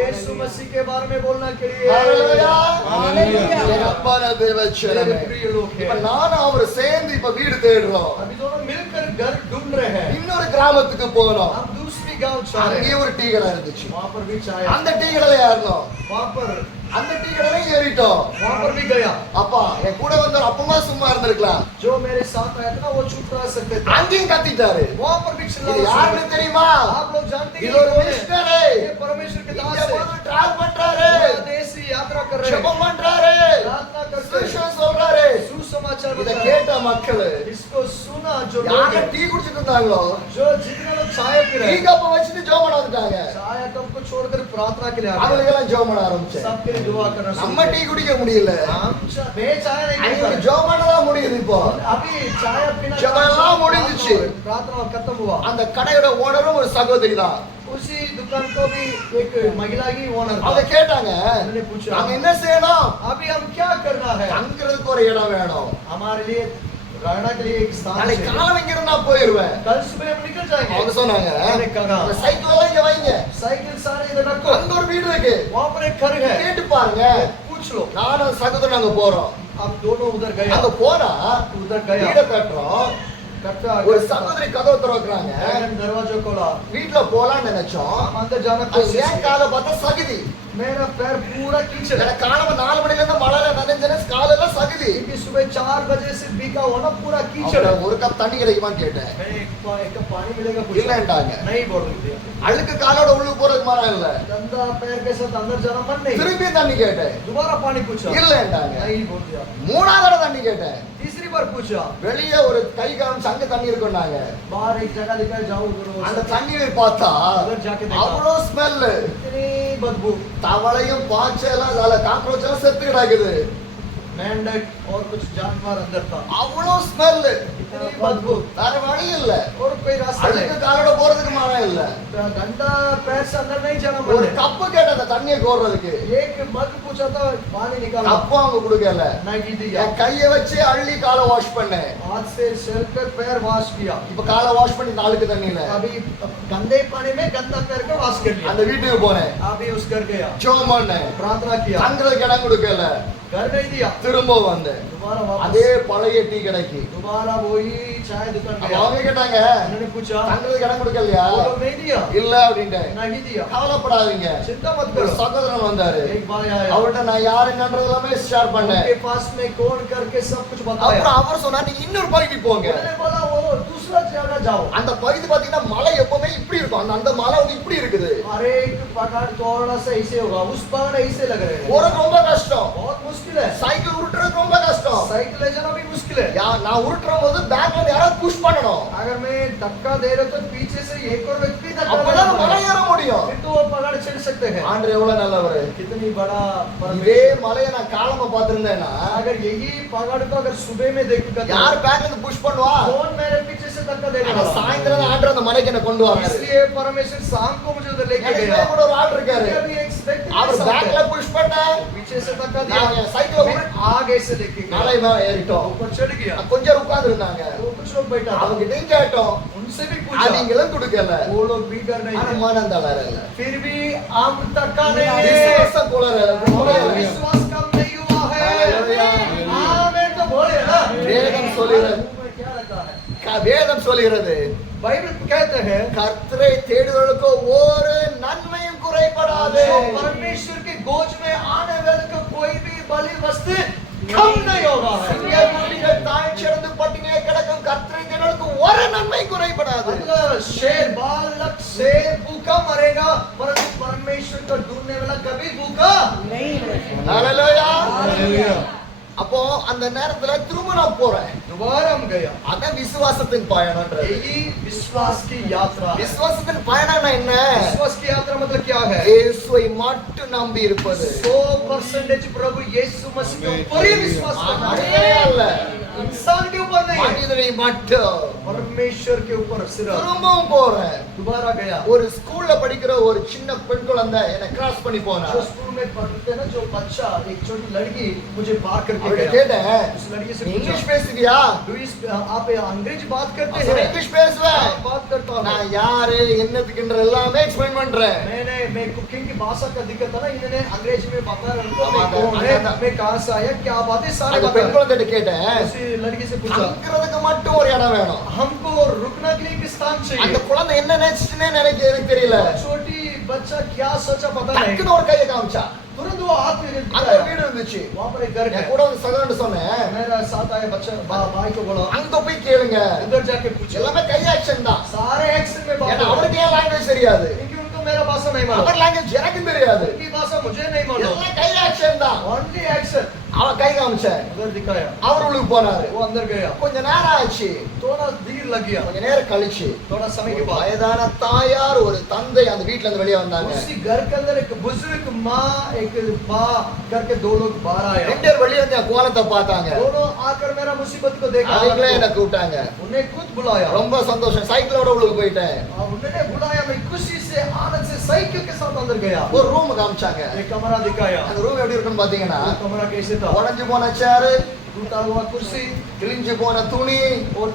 यीशु मसीह के बारे में बोलने के लिए। ஹalleluya. हालेलुया। என் அன்பான தேவச்சனமே, मेरे प्रिय लोग இப்ப हैं, நானும் அவர் சேர்ந்து இப்ப வீடு தேடுறோம். अभी दोनों मिलकर घर ढूंढ रहे हैं। இன்னொரு கிராமத்துக்கு போனோம். हम दूसरी गांव जा रहे அங்கே हैं। ஒரு டீ கடை இருந்துச்சு. वहां पर भी चाय, அந்த டீ கடையில ஏறணும். वहां पर அந்த டீ கடையில ஏறிட்டோம். भी गया। அப்பா என் கூட வந்த அப்பமா சும்மா இருந்திருக்கலாம். जो मेरे साथ आया था ना वो चुप रह सकते थे। அங்கேயும் கத்திட்டாரு. वहां पर भी चिल्ला இது யாருன்னு தெரியுமா? आप लोग जानते हैं இது ஒரு कौन है? மிஷனரி. ये परमेश्वर के दास இங்க है। வந்து டிராவல் பண்றாரு, पूरा देश ही यात्रा कर रहे हैं, ஜெபம் பண்றாரு, प्रार्थना करते हैं, சுவிசேஷம் சொல்றாரு. सुसमाचार இத बता रहे கேட்ட மக்கள் हैं। इसको सुना जो लोग யாரு हैं, டீ குடிச்சிட்டு இருந்தாங்களோ जो जितने लोग चाय पी रहे டீ हैं, கப்ப வச்சுட்டு ஜெபம் பண்ண வந்துட்டாங்க. चाय कप को छोड़कर प्रार्थना के लिए आ गए। அவங்களுக்கு எல்லாம் ஜெபம் பண்ண ஆரம்பிச்சேன். सबके लिए दुआ करना शुरू நம்ம டீ குடிக்க முடியல. मैं चाय नहीं அங்க पीता। ஜெபம் பண்ணதான் முடியுது இப்போ. अभी चाय पीना जब எல்லாம் முடிஞ்சிச்சு. प्रार्थना खत्म हुआ। அந்த கடையோட ஓனரும் ஒரு சகோதரி தான். उसी दुकान को भी एक महिला ही ओनर அவங்க था। கேட்டாங்க, मैंने पूछा நாங்க என்ன செய்யணும்? अभी हम क्या करना है? தங்குறதுக்கு ஒரு இடம் வேணும். हमारे लिए रहने के लिए एक स्थान நாளைக்கு चाहिए। காலம் இங்க இருந்தா போயிருவேன். कल सुबह हम निकल அவங்க जाएंगे। சொன்னாங்க, मैंने कहा அந்த சைக்கிள் எல்லாம் இங்க வைங்க. साइकिल सारे इधर रखो। அங்க ஒரு வீடு இருக்கு, वहाँ पर एक घर है, கேட்டு பாருங்க. पूछ लो। நானும் சகோதரன் அங்க போறோம். हम दोनों उधर गए, அங்க போனா उधर வீட गया, கட்டுறோம். कट्टा ஒரு சகோதரி கதவு திறக்குறாங்க. दरवाजा खोला। வீட்டுல போலான்னு நினைச்சோம். हम अंदर जाना அது कोशिश ஏன் की। காலை பார்த்தா சகுதி. मेरा पैर पूरा कीचड़ है, எனக்கு காலம்ப 4 மணில இருந்து மழையில நனைஞ்சேன்னு காலெல்லாம் சகுதி. क्योंकि सुबह 4 बजे से भीगा हुआ ना पूरा कीचड़ है। அப்புறம் ஒரு கப் தண்ணி கிடைக்குமான்னு கேட்டேன். मैं एक कप पानी मिलेगा पूछा, இல்லன்றாங்க. नहीं बोल रही थी। அழுக்கு காலோட உள்ளுக்கு போறதுக்கு மனம் இல்ல. गंदा पैर के साथ अंदर जाना मन नहीं। திரும்பி தண்ணி கேட்டேன். दोबारा पानी पूछा, இல்லன்றாங்க. नहीं बोल दिया। 3ஆவது தடவை தண்ணி கேட்டேன். तीसरी बार पूछा, வெளியே ஒரு கை காலம் சங்க தண்ணி இருக்குன்னாங்க. बाहर एक जगह दिखाई जाओ அந்த தண்ணீரை பார்த்தா उधर जाके देखा, அவ்வளோ ஸ்மெல். इतनी बदबू, தவளையும் பாய்ச்சலாம் அதுல காக்ரோச் எல்லாம் செத்து கிடக்குது. मेंढक और कुछ जानवर अंदर था, அவ்வளோ ஸ்மெல். इतनी बदबू, வேற வழி இல்ல. और कोई रास्ता அழுக்கு नहीं। காலோட போறதுக்கு மனம் இல்ல. गंदा पैर से अंदर नहीं जाना ஒரு मन है। கப்பு கேட்ட அந்த தண்ணியை கோர்றதுக்கு एक मग पूछा था पानी निकालना, கப்பு அவங்க கொடுக்கல. नहीं दिया। என் கையை வச்சு அள்ளி காலை வாஷ் பண்ணேன். हाथ से चलकर पैर वॉश किया। இப்ப காலை வாஷ் பண்ணி நாளுக்கு தண்ணியில अभी गंदे पानी में गंदा पैर का वॉश कर लिया। அந்த வீட்டுக்கு போனேன். अभी उस घर गया, ஜெபம் பண்ணேன். प्रार्थना किया, தங்குறதுக்கு இடம் கொடுக்கல. घर नहीं दिया। திரும்ப வந்தேன். दोबारा वापस, அதே பழைய டீ கடைக்கு. दोबारा वही चाय दुकान அப்ப गया। அவங்க கேட்டாங்க, उन्होंने पूछा, தங்குறதுக்கு இடம் கொடுக்கலையா? वो लोग नहीं दिया। இல்ல அப்படின்ட்டு. नहीं दिया। கவலைப்படாதீங்க. चिंता मत ஒரு करो। சகோதரன் வந்தாரு. एक भाई आया, அவர்கிட்ட நான் யாருங்கன்றது எல்லாமே ஷேர் பண்ணேன். उनके पास में कौन करके सब कुछ बताया। அப்புறம் அவர் சொன்னா நீங்க இன்னொரு பகுதி போங்க. उन्होंने बोला वो दूसरा जगह जाओ। அந்த பகுதி பாத்தீங்கன்னா மலை எப்பவுமே இப்படி இருக்கும். அந்த மலை வந்து இப்படி இருக்குது. अरे एक पहाड़ थोड़ा सा ऐसे होगा, उस पहाड़ ऐसे लग रहे हैं, போறது ரொம்ப கஷ்டம். बहुत मुश्किल है। சைக்கிள் உருட்டுறது ரொம்ப கஷ்டம். साइकिल ले जाना भी मुश्किल है। நான் உருட்டுற போது பேக்ல இருந்து யாராவது புஷ் பண்ணணும். अगर मैं धक्का दे रहा तो पीछे से एक और व्यक्ति धक्का அப்பதான் देगा, மலை ஏற முடியும். फिर तो वो पहाड़ चढ़ सकते हैं। ஆண்டவர் எவ்வளவு நல்லவரு. कितनी बड़ा இதே परमेश्वर। மலையை நான் காலமா பார்த்திருந்தேன்னா अगर यही पहाड़ को अगर सुबह में देखूंगा तो யார் பேக்ல இருந்து புஷ் பண்ணுவா? कौन मेरे पीछे से धक्का देने ஆனா वाला? சாயந்தரம் ஆண்டவர் அந்த மலைக்கு என்ன கொண்டு வராரு. इसलिए परमेश्वर शाम को मुझे उधर लेके எனக்கு गया। கூட ஒரு ஆள் இருக்காரு. अभी एक व्यक्ति அவர் मेरे साथ பேக்ல है। புஷ் பண்ண पीछे से धक्का நான் दिया, சைக்கிள் मैं आगे से लेके மலை गया, மேல ஏறிட்டோம். ऊपर चढ़ गया। கொஞ்சம் உட்கார்ந்து இருந்தாங்க. वो कुछ लोग बैठा था, அவங்கிட்டையும் கேட்டோம். उनसे भी पूछा, அவங்களும் கொடுக்கல. वो लोग भी कर नहीं ஆனா थे। மனம் தளரல. फिर भी हम धक्का नहीं है। விசுவாசம் குளறல. हमारा विश्वास कम नहीं हुआ है। हालेलुया। आमेन तो बोले ना। வேதம் சொல்லுகிறது. में क्या रखा है? வேதம் சொல்லுகிறது, बाइबल कहते हैं, கர்த்தரை தேடுவதற்கு ஒரு நன்மையும் குறைபடாது. जो परमेश्वर के गोद में आने वाले को कोई भी बलि वस्तु कम नहीं होगा है। சிறியவர்கள் தாழ்ச்சியடைந்து பட்டினியே கிடக்கும் கர்த்தரை தேடுவதற்கு ஒரு நன்மை குறைபடாது. मतलब शेर बालक शेर भूखा मरेगा, परंतु परमेश्वर को ढूंढने वाला कभी भूखा नहीं। ஹalleluya. हालेलुया। அப்போ அந்த நேரத்துல திரும்ப நான் போறேன். दोबारा हम गया. அதான் விசுவாசத்தின் பயணம்ன்றது. यही विश्वास की यात्रा है. விசுவாசத்தின் பயணம்னா என்ன? विश्वास की यात्रा मतलब क्या है? இயேசுவை மட்டும் நம்பி இருப்பது. 100% प्रभु यीशु मसीह के ऊपर ही विश्वास करना மனிதனே है. அல்ல, इंसान के ऊपर नहीं है, மனிதனை மட்டும். परमेश्वर के ऊपर सिर्फ. திரும்பவும் போறேன். दोबारा गया. ஒரு ஸ்கூல்ல படிக்கிற ஒரு சின்ன பெண் குழந்தை என்ன கிராஸ் பண்ணி போனா. जो स्कूल में पढ़ते हैं ना, जो बच्चा, एक छोटी लड़की मुझे पार करके அவளை गया. கேட்டேன், उस लड़की से நீ पूछा, இங்கிலீஷ் பேசுவியா? आप अंग्रेजी बात करते நான் हैं? இங்கிலீஷ் பேசுவேன். हाँ, बात करता हूँ. நான் யாரு என்னதுக்குன்ற எல்லாமே எக்ஸ்பிளைன் பண்றேன். मैं कुकिंग की भाषा का दिक्कत था ना, इन्होंने अंग्रेजी में बताया उनको हाँ, मैं कौन है, हाँ, मैं कहाँ से आया, क्या बात है, सारे அந்த பெண் बताया. குழந்தைகிட்ட கேட்டேன், उसी लड़की से पूछा, தங்குறதுக்கு மட்டும் ஒரு இடம் வேணும். हमको रुकने के लिए एक स्थान அந்த चाहिए. குழந்தை என்ன நினைச்சுன்னு எனக்கு தெரியல. छोटी बच्चा क्या सोचा पता नहीं, டக்குன்னு ஒரு கையை காமிச்சா. तुरंत वो हाथ में அங்க ஒரு दिखाया. வீடு இருந்துச்சு. वहाँ पर एक घर है. என் கூட வந்து சகோன்னு சொன்னேன், मेरा साथ आया बच्चा, भाई को बोला, அங்க போய் கேளுங்க. उधर जाके पूछो. எல்லாமே கை ஆக்ஷன் தான். सारे एक्शन में बात ஏன்னா हो. அவருக்கு ஏன் லாங்குவேஜ் தெரியாது, क्योंकि उनको मेरा भाषा नहीं मालूम, அவர் லாங்குவேஜ் எனக்கு தெரியாது. उनकी भाषा मुझे नहीं मालूम. எல்லாம் கை ஆக்ஷன் தான். Only action. அவன் கை காமிச்சேன், उधर दिखाया, அவர் உள்ளுக்கு போனாரு. वो अंदर गया. கொஞ்ச நேரம் ஆச்சு. थोड़ा देर लग गया. கொஞ்ச நேரம் கழிச்சு थोड़ा समय के ஒரு बाद வயதான தாயார் ஒரு தந்தை அந்த வீட்ல இருந்து வெளியே வந்தாங்க. उसी घर के अंदर एक बुजुर्ग माँ एक माँ करके दो लोग बाहर आए. ரெண்டு பேர் வெளியே வந்து என் கோலத்தை பார்த்தாங்க. दोनों आकर मेरा मुसीबत को देखा. அவங்களே என்ன கூப்பிட்டாங்க. उन्हें खुद बुलाया. ரொம்ப சந்தோஷம். சைக்கிளோட உள்ளுக்கு போயிட்டேன். उन्होंने बुलाया, मैं खुशी से आनंद से साइकिल के साथ अंदर गया. ஒரு ரூம் காமிச்சாங்க. एक कमरा दिखाया. அந்த ரூம் எப்படி இருக்குன்னு பாத்தீங்கன்னா, वो कमरा कैसे था? உடைஞ்சு போன சேரு, टूटा हुआ कुर्सी கிழிஞ்சு போன துணி, और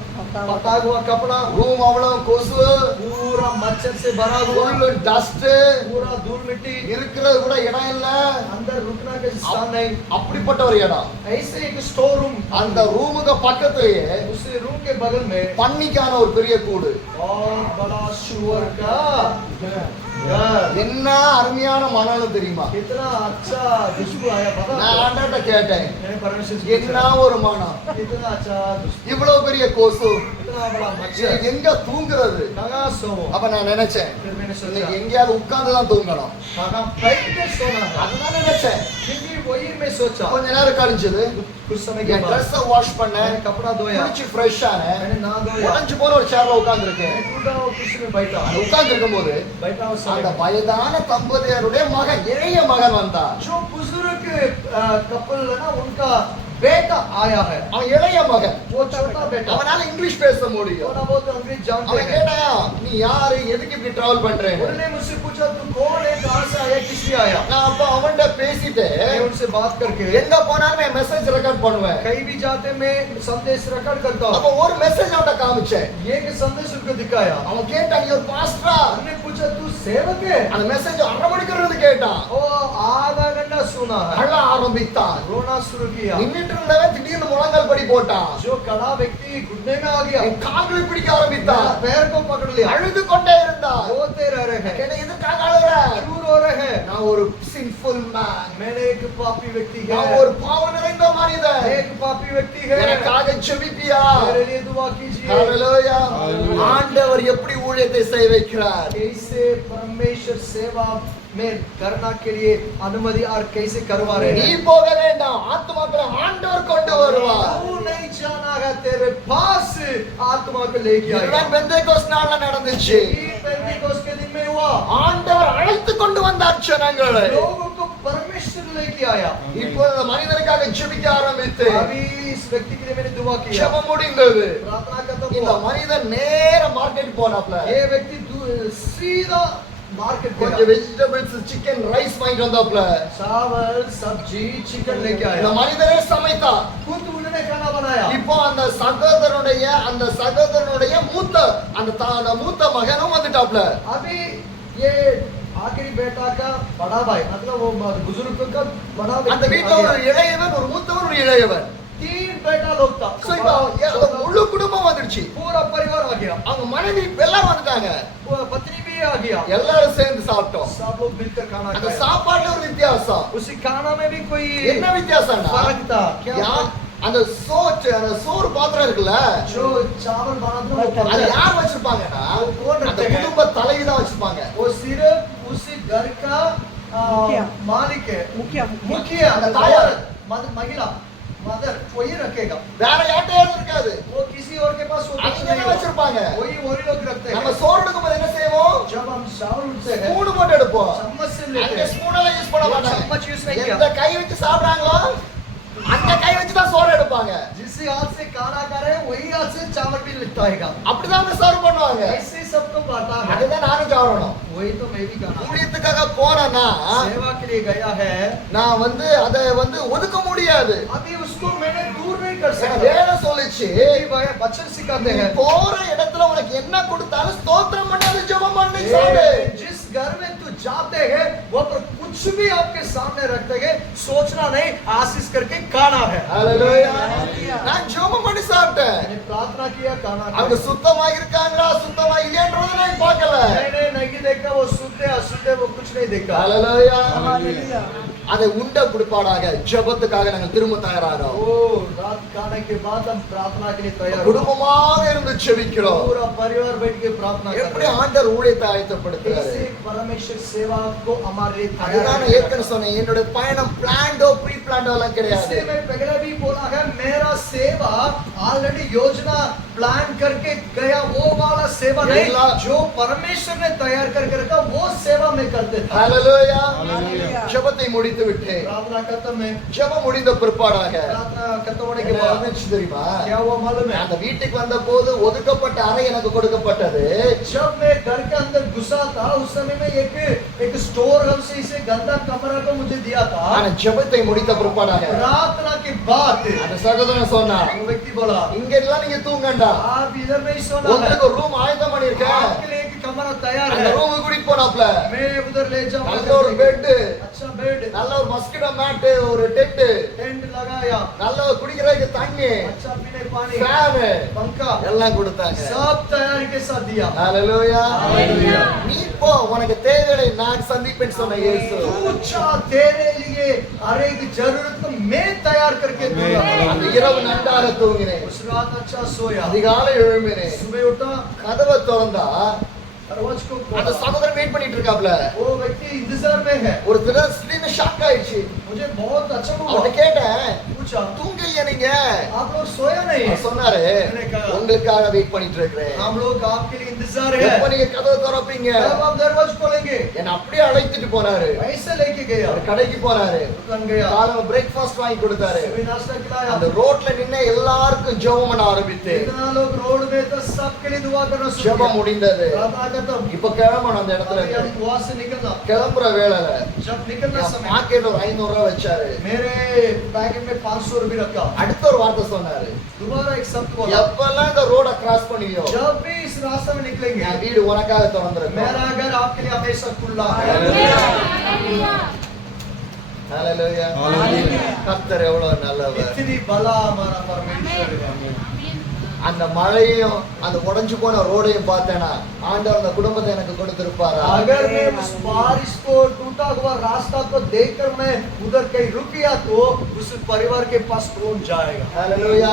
पता हुआ कपड़ा, ரூம் அவ்வளவு கொசு, पूरा मच्छर से भरा हुआ, ஃபுல்லு டஸ்ட், पूरा धूल मिट्टी, இருக்கிறது கூட இடம் இல்ல. अंदर रुकना के स्थान नहीं. அப்படிப்பட்ட ஒரு இடம். ऐसे एक स्टोर रूम, அந்த ரூமுக்கு பக்கத்துலயே उस रूम के बगल में பன்னிக்கான ஒரு பெரிய கூடு. और बड़ा शुअर का घर. என்ன அருமையான மணல் தெரியுமா? कितना अच्छा खुशबू आया पता நான் है? ஆண்டவர்ட்ட கேட்டேன், मैंने परमेश्वर से என்ன पूछा, ஒரு மனம், कितना अच्छा खुशबू, இவ்வளவு பெரிய கொசு, कितना बड़ा இது मच्छर, எங்க தூங்குறது? कहाँ सोओ? அப்ப நான் நினைச்சேன், फिर मैंने सोचा இன்னைக்கு எங்கேயாவது உட்கார்ந்து தான் தூங்கணும். कहाँ बैठ के सोना है. அதுதான் நினைச்சேன். क्योंकि वही मैं सोचा. கொஞ்ச நேரம் கழிஞ்சது कुछ समय के என் बाद ட்ரெஸ்ஸை வாஷ் பண்ணேன், मैंने कपड़ा धोया, குளிச்சு ஃப்ரெஷ் ஆனேன். मैंने नहा धोया, உடைஞ்சு போன ஒரு சேர்ல உட்கார்ந்து இருக்கேன். मैं टूटा हुआ कुर्सी में बैठा உட்கார்ந்து இருக்கும்போது बैठा उस அந்த समय வயதான தம்பதியருடைய மகன், இளைய மகன் வந்தான். जो बुजुर्ग कपल है ना, उनका बेटा आया है. அவன் இளைய மகன். वो छोटा बेटा, அவனால இங்கிலீஷ் பேச முடியும். थोड़ा बहुत अंग्रेज जानते அவன் हैं. கேட்டா, நீ யாரு, எதுக்கு இப்படி டிராவல் பண்றேன்னு? उन्होंने मुझसे पूछा, तू कौन है, कहाँ से आया, किस लिए आया? நான் அப்ப அவன்கிட்ட பேசிட்டு मैं उनसे बात करके எங்க போனாலும் என் மெசேஜ் ரெக்கார்ட் பண்ணுவேன். कहीं भी जाते मैं संदेश रिकॉर्ड करता அப்ப हूँ. ஒரு மெசேஜ் அவன்கிட்ட காமிச்சேன். ये के संदेश उनको दिखाया. அவன் கேட்டான், நீ ஒரு பாஸ்டரா? हमने पूछा, तू सेवक है? அந்த மெசேஜ் அரை மணிக்கு இருந்து கேட்டான். ओ आधा घंटा सुना है, அழ ஆரம்பித்தான். रोना शुरू किया. நின்னுட்டு இருந்தவன் திடீர்னு முழங்கால் படி போட்டான். जो खड़ा व्यक्ति घुटने में आ गया, என் கால்களை பிடிக்க मेरा ஆரம்பித்தான். पैर को पकड़ लिया, அழுது கொண்டே இருந்தான். रोते रह रहे हैं. கேட்டேன், எதுக்காக அழுகுற? क्यों रो रहे हैं? நான் ஒரு சின்ஃபுல் மேன், मैंने एक पापी व्यक्ति நான் है, ஒரு பாவம் நிறைந்த மனிதன். एक पापी व्यक्ति है, எனக்காக ஜெபிப்பியா? मेरे लिए दुआ कीजिए. ஹalleluya. Hallelujah. ஆண்டவர் எப்படி ஊழியத்தை செய்ய வைக்கிறார்? कैसे परमेश्वर सेवा में करना के लिए अनुमति और कैसे करवा रहे நீ हैं. போக வேண்டாம், ஆத்துமாக்களை ஆண்டவர் கொண்டு வருவார். तू नहीं जाना है, तेरे पास आत्मा को लेके இதுதான் आएगा. பெந்தேகோஸ்து நாள்ல நடந்துச்சு. ये पेंटिकोस्ट के दिन में हुआ. ஆண்டவர் அழைத்து கொண்டு வந்தார் ஜனங்களை. लोगों को परमेश्वर लेके आया. இப்போ இந்த மனிதனுக்காக ஜெபிக்க ஆரம்பித்து अभी इस व्यक्ति के लिए मैंने दुआ किया, ஜெபம் முடிந்தது. प्रार्थना खत्म இந்த हुआ. மனிதன் நேர மார்க்கெட் போனாப்ல. ये व्यक्ति सीधा मार्केट கொஞ்சம் गया, வெஜிடபிள்ஸ், சிக்கன், ரைஸ் வாங்கிட்டு வந்தாப்ல. चावल सब्जी चिकन लेके இந்த आया. மனிதனே சமைத்தான். खुद उन्होंने खाना बनाया. இப்போ அந்த சகோதரனுடைய மூத்த அந்த மூத்த மகனும் வந்துட்டாப்ல. अभी ये आखिरी बेटा का बड़ा भाई, मतलब वो बुजुर्ग का बड़ा அந்த व्यक्ति வீட்டுல आ ஒரு गया. இளையவன், ஒரு மூத்தவன், ஒரு இளையவன். 3 बेटा लोग था. So, இப்போ அந்த முழு குடும்பம் வந்துடுச்சு. पूरा परिवार आ गया, அவங்க மனைவி எல்லாரும் வந்துட்டாங்க. वो पत्नी भी आ गया. எல்லாரும் சேர்ந்து சாப்பிட்டோம். सब लोग मिलकर खाना அந்த खाया. சாப்பாடுல ஒரு வித்தியாசம். उसी खाना में भी कोई என்ன வித்தியாசம்னா, फर्क था. क्या அந்த சோறு பாத்திரம் இருக்குல்ல, जो चावल बनाते हैं वो அது पड़ता है. யார் வச்சிருப்பாங்கன்னா, वो कौन அந்த रखते हैं? குடும்ப தலைவி தான் வச்சிருப்பாங்க. वो सिर्फ उसी घर का मुखिया। मालिक है, मुखिया मुखिया, அந்த தாயார். महिला मदर वही रखेगा, வேற யார்ட்டையாவது இருக்காது. वो किसी और के पास वो कुछ அவங்க नहीं என்ன होगा। வச்சிருப்பாங்க? वही लोग रखते நம்ம हैं। சோறு எடுக்கும்போது என்ன செய்வோம்? जब हम चावल उठते हैं ஸ்பூன் போட்டு எடுப்போம். चम्मच से लेते அங்க हैं, ஸ்பூன் எல்லாம் யூஸ் பண்ண वो மாட்டாங்க. चम्मच यूज नहीं எந்த किया। கை வச்சு சாப்பிடுறாங்களோ அந்த கை வச்சு தான் சோறு எடுப்பாங்க. जिस हाथ से खाना खा रहे हैं वही हाथ से चावल भी लिपटाएगा। அப்படிதான் அவங்க சர்வ் பண்ணுவாங்க. ऐसे सबको बांटा है। அதுதான் நானும் சாப்பிடணும். वही तो मैं भी खाना। ஊழியத்துக்காக போனேன்னா सेवा के लिए गया है, நான் அதை ஒதுக்க முடியாது. अभी उसको मैंने दूर नहीं कर ஏன்னா सकता। வேதம் சொல்லுச்சு, वचन सिखाते நீ हैं, போற இடத்துல உனக்கு என்ன கொடுத்தாலும் ஸ்தோத்திரம் பண்ணி அது ஜெபம் பண்ணி சாப்பிடு. जिस घर में तू जाते हैं वो पर कुछ भी आपके सामने रखते हैं, सोचना नहीं, आशीष करके खाना है। ஹalleluya. நான் ஜெபம் பண்ணி சாப்பிட்டேன். मैंने प्रार्थना किया, खाना அவங்க खाया। சுத்தமா இருக்காங்களா சுத்தமா இல்லையன்றதை நான் பார்க்கல. नहीं देखा वो शुद्ध है अशुद्ध है वो कुछ नहीं देखा। ஹalleluya. அதை உண்ட குடிப்பாடாக ஜெபத்துக்காக நாங்கள் திரும்ப தயாராகிறோம். ओ रात खाने के बाद हम प्रार्थना के लिए तैयार हो। குடும்பமாக இருந்து ஜெபிக்கிறோம். पूरा परिवार बैठ के प्रार्थना कर எப்படி रहे हैं। ஆண்டவர் ஊழியத்தை ஆயத்தப்படுத்துறாரு. कैसे परमेश्वर सेवा को हमारे लिए तैयार அதுதான் करेगा। ஏற்கனவே சொன்னேன், என்னோட பயணம் பிளான்டோ ப்ரீ பிளான்டோ எல்லாம் கிடையாது. इसलिए मैं पहले भी बोला है, मेरा सेवा ऑलरेडी योजना प्लान करके गया वो वाला सेवा नहीं, जो परमेश्वर ने तैयार करके रखा वो सेवा में करते था। ஹalleluya. Hallelujah. ஜெபத்தை முடித்து விட்டேன். प्रार्थना खत्म है। ஜெபம் முடிந்த பிற்பாடாக प्रार्थना खत्म होने के என்ன बाद நடந்துச்சு தெரியுமா? क्या हुआ मालूम है? அந்த வீட்டுக்கு வந்த போது ஒதுக்கப்பட்ட அறை எனக்கு கொடுக்கப்பட்டது. जब मैं घर के अंदर घुसा था उस समय में एक स्टोर हाउस से इसे गंदा कमरा को मुझे दिया था। ஆனா ஜெபத்தை முடித்த பிற்பாடாக प्रार्थना के बाद அந்த சகோதரன் சொன்னார், वो व्यक्ति बोला, இங்க எல்லாம் நீங்க தூங்கண்டா, आप इधर नहीं सोना है, உங்களுக்கு ஒரு ரூம் ஆயத்தம் பண்ணிருக்கேன். आपके लिए एक कमरा तैयार அந்த है, ரூமுக்கு கூட்டிட்டு போனாப்ல. मैं उधर ले நல்ல ஒரு जाऊंगा। பெட், अच्छा बेड, நல்ல ஒரு மஸ்கிட்டோ மேட், ஒரு டென்ட், टेंट लगाया, நல்ல ஒரு குடிக்கிறதுக்கு தண்ணி, अच्छा पीने पानी, ஃபேன் पंखा, எல்லாம் கொடுத்தாங்க. सब तैयारी के साथ दिया। ஹalleluya. Hallelujah. நீ போ, உனக்கு தேவைகளை நான் சந்திப்பேன்னு சொன்ன இயேசு. तू चाह, तेरे लिए हर एक जरूरत को मैं तैयार करके दूंगा। அந்த இரவு நன்றாக தூங்கினேன். उस रात अच्छा सोया, அதிகாலை எழும்பினேன். सुबह उठा, கதவை திறந்தா दरवाजे को அந்த खोला, சகோதரன் வெயிட் பண்ணிட்டு இருக்காப்ல. वो व्यक्ति इंतजार में है। ஒரு திடீர்னு ஷாக் ஆயிடுச்சு. मुझे बहुत अच्छा அவர்ட்ட हुआ, கேட்டேன், पूछा தூங்கலையா நீங்க? आप लोग सोया नहीं? அவர் சொன்னாரு, உங்களுக்காக வெயிட் பண்ணிட்டு இருக்கிறேன். हम लोग आपके लिए इंतजार எப்ப है, நீங்க கதவை திறப்பீங்க? कब आप दरवाजा खोलेंगे? என்ன அப்படியே அழைத்துட்டு போனாரு. ऐसे लेके गया, ஒரு கடைக்கு போனாரு. दुकान गया, காலையில பிரேக்ஃபாஸ்ட் வாங்கி கொடுத்தாரு. सुबह नाश्ता அந்த खिलाया, ரோட்ல நின்னு எல்லாருக்கும் ஜெபம் பண்ண ஆரம்பித்தேன். इतना लोग रोड में तो सबके लिए दुआ करना शुरू ஜெபம் किया। முடிந்தது. प्रार्थना खत्म, இப்ப கிளம்பணும் அந்த இடத்துல अभी இருந்து. हम वहां से निकलना, கிளம்புற வேளையில जब निकलना समय பாக்கெட்ல ஒரு 500 ரூபாய் வச்சாரு. मेरे पैकेट में 500 रुपये रखा। அடுத்த ஒரு வார்த்தை சொன்னாரு, दोबारा एक शब्द बोला, எப்பெல்லாம் இந்த ரோட கிராஸ் பண்ணியோ जब भी इस रास्ते में निकलेंगे என் வீடு உனக்காக திறந்திருக்கும். मेरा घर आपके लिए हमेशा खुला है। ஹalleluya. கர்த்தர் எவ்வளவு நல்லவர். इतनी भला हमारा परमेश्वर है। அந்த மழையும் அந்த உடைஞ்சு போன ரோடையும் பார்த்தேனா ஆண்டவர் அந்த குடும்பத்தை எனக்கு கொடுத்திருப்பாரா? अगर मैं उस बारिश को टूटा हुआ रास्ता को देखकर मैं उधर कहीं रुक गया तो उस परिवार के पास कौन जाएगा? ஹalleluya.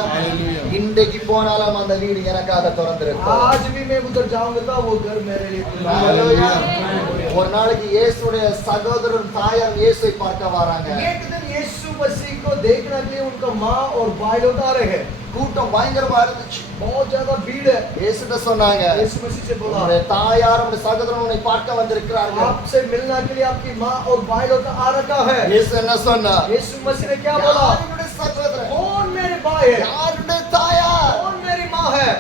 இன்றைக்கு போனாலும் அந்த வீடு எனக்காக திறந்திருக்கும். आज भी मैं उधर जाऊंगा तो वो घर मेरे लिए खुला ஹalleluya. है। ஒரு நாளைக்கு இயேசுடைய சகோதரன் தாயார் இயேசுவை பார்க்க வராங்க. एक दिन यीशु मसीह को देखने के लिए उनका माँ और भाई लोग आ रहे हैं। கூட்டம் பயங்கரமா இருந்துச்சு. बहुत ज्यादा भीड़ है। இயேசுட்ட சொன்னாங்க, यीशु मसीह से बोला, உன்னுடைய தாயார் உன்னுடைய சகோதரன் உன்னை பார்க்க வந்திருக்கிறார்கள். आपसे मिलने के लिए आपकी माँ और भाई लोग आ रखा है। இயேசு என்ன சொன்னார்? यीशु मसीह ने क्या बोला? யாருடைய சகோதரன்? कौन मेरे भाई है? யாருடைய தாயார்? कौन मेरी माँ है?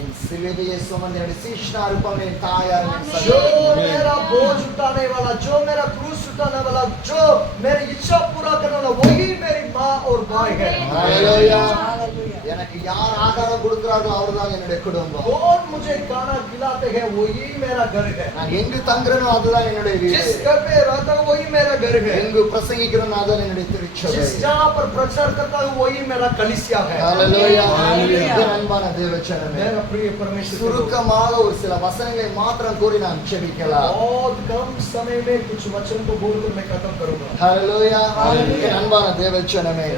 என் சிலுவையை சுமந்து என்னுடைய சீஷனா இருப்பவன் என் தாயார் என் जो சகோதரன். मेरा बोझ उठाने वाला, जो मेरा क्रूस उठाने वाला, जो मेरी इच्छा पूरा करने वाला, वही मेरी माँ और भाई है। ஹalleluya. எனக்கு யார் ஆகாரம் கொடுக்கிறார்களோ அவர்தான் என்னுடைய குடும்பம். कौन मुझे खाना खिलाते हैं वही मेरा घर है। நான் எங்கு தங்குறேனோ அதுதான் என்னுடைய வீடு. जिस घर पे रहता हूँ वही मेरा घर है। எங்கு பிரசங்கிக்கிறேனோ அதுதான் என்னுடைய திருச்சபை. जिस जहाँ पर प्रचार करता हूँ वही मेरा कलीसिया है। ஹalleluya. Hallelujah. என் அன்பான தேவச்சனமே, मेरा प्रिय परमेश्वर, சுருக்கமாக ஒரு சில வசனங்களை மாத்திரம் கூறி நாம் ஜெபிக்கலாம். बहुत कम समय में कुछ वचन को बोलकर मैं खत्म करूंगा। ஹalleluya. என் அன்பான தேவச்சனமே,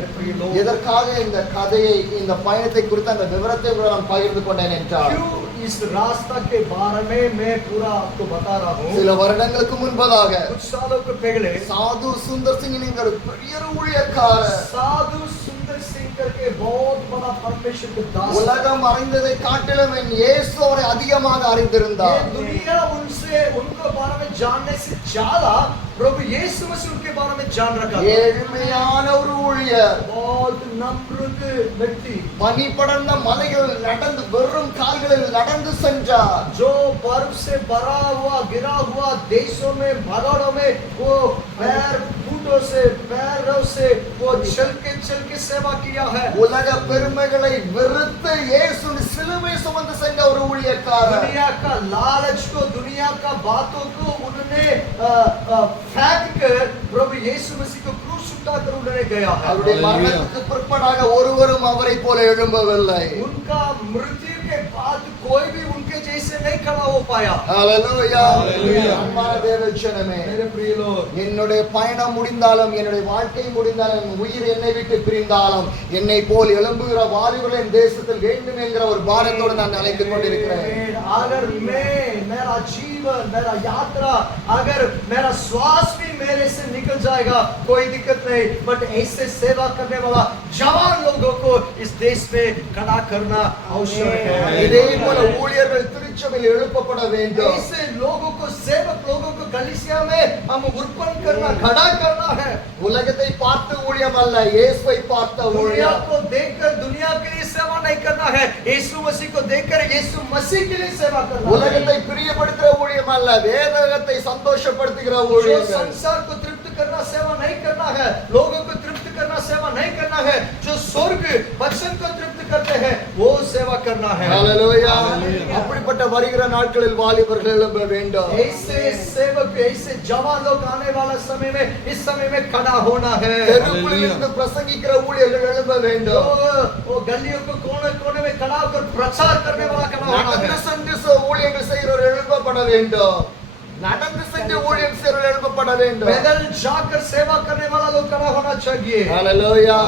எதற்காக இந்த கதையை இந்த பயணத்தை குறித்த அந்த விவரத்தை கூட நான் பகிர்ந்து கொண்டேன் என்றால், क्यों इस रास्ता के बारे में मैं पूरा आपको बता रहा हूँ? சில வருடங்களுக்கு முன்பதாக कुछ सालों के पहले சாது சுந்தர் சிங் என்கிற பெரிய ஊழியக்காரர் साधु सुंदर करके बहुत बड़ा परमेश्वर के दास है। உலகம் அறிந்ததை காட்டிலும் என் இயேசு அவரை அதிகமாக ये அறிந்திருந்தார். दुनिया उनसे उनको बारे में जानने से ज्यादा प्रभु यीशु मसीह उनके बारे में जान रखा था। ஏழ்மையான ஒரு ஊழியர், बहुत नम्र व्यक्ति பனிபடர்ந்த மலைகள் நடந்து வெறும் கால்களில் நடந்து சென்றார். जो बर्फ से भरा हुआ गिरा हुआ देशों में पहाड़ों में वो फूटों से पैरों से वो चल के सेवा किया है। உலக பெருமைகளை வெறுத்து இயேசுவின் சிலுவை சுமந்து சென்ற ஒரு ஊழியக்காரர். दुनिया का लालच को दुनिया का बातों को उन्होंने फेंक कर प्रभु यीशु मसीह को क्रूस उठाकर उन्होंने गया है। அவருடைய மரணத்துக்கு பிற்பாடாக ஒருவரும் அவரை போல எழும்பவில்லை. उनका मृत्यु के बाद कोई भी उनके जैसे नहीं खड़ा हो पाया। ஹalleluya. Hallelujah. அன்பான தேவஜனமே, मेरे प्रिय लोग, என்னுடைய பயணம் முடிந்தாலும் என்னுடைய வாழ்க்கை முடிந்தாலும் என் உயிர் என்னை விட்டு பிரிந்தாலும் என்னை போல் எழும்புகிற வாலிபர்கள் என் தேசத்தில் வேண்டும் என்கிற ஒரு பாரத்தோடு நான் அழைத்து கொண்டிருக்கிறேன். अगर मेरा जीवन मेरा यात्रा अगर मेरा श्वास भी मेरे से निकल जाएगा कोई दिक्कत नहीं, बट ऐसे सेवा करने वाला जवान लोगों को इस देश में खड़ा करना आवश्यक है। இதே போல ஊழியர்கள் திருச்சபையில் எழுப்பப்பட வேண்டும். ऐसे लोगों को सेवक लोगों को कलीसिया में हम उत्पन्न करना खड़ा करना है। உலகத்தை பார்த்து ஊழியம் அல்ல, இயேசுவை பார்த்த दुनिया ஊழியம். को देखकर दुनिया के लिए सेवा नहीं करना है, यीशु मसीह को देखकर यीशु मसीह के लिए सेवा करना है। உலகத்தை பிரியப்படுத்துகிற ஊழியம் அல்ல, வேதகத்தை சந்தோஷப்படுத்துகிற जो ஊழியம். संसार को तृप्त करना सेवा नहीं करना है, लोगों को तृप्त करना सेवा नहीं करना है, जो स्वर्ग वचन को तृप्त करते हैं वो सेवा करना है। ஹalleluya. அப்படிப்பட்ட வருகிற நாட்களில் வாலிபர்கள் எழும்ப வேண்டும். ऐसे सेवक ऐसे जवान लोग आने वाला समय में इस समय में खड़ा होना है। தெருக்குள்ளில் இருந்து பிரசங்கிக்கிற ஊழியர்கள் எழும்ப வேண்டும். वो गलियों को कोने कोने में खड़ा होकर प्रचार करने वाला खड़ा होना நடந்து है। சென்று ஊழியர்கள் செய்கிறவர் எழுப்பப்பட வேண்டும். நடந்து சென்று ஊழியம் செய்கிறவர் எழுப்பப்பட வேண்டும். पैदल जाकर सेवा करने वाला लोग खड़ा होना चाहिए। ஹalleluya.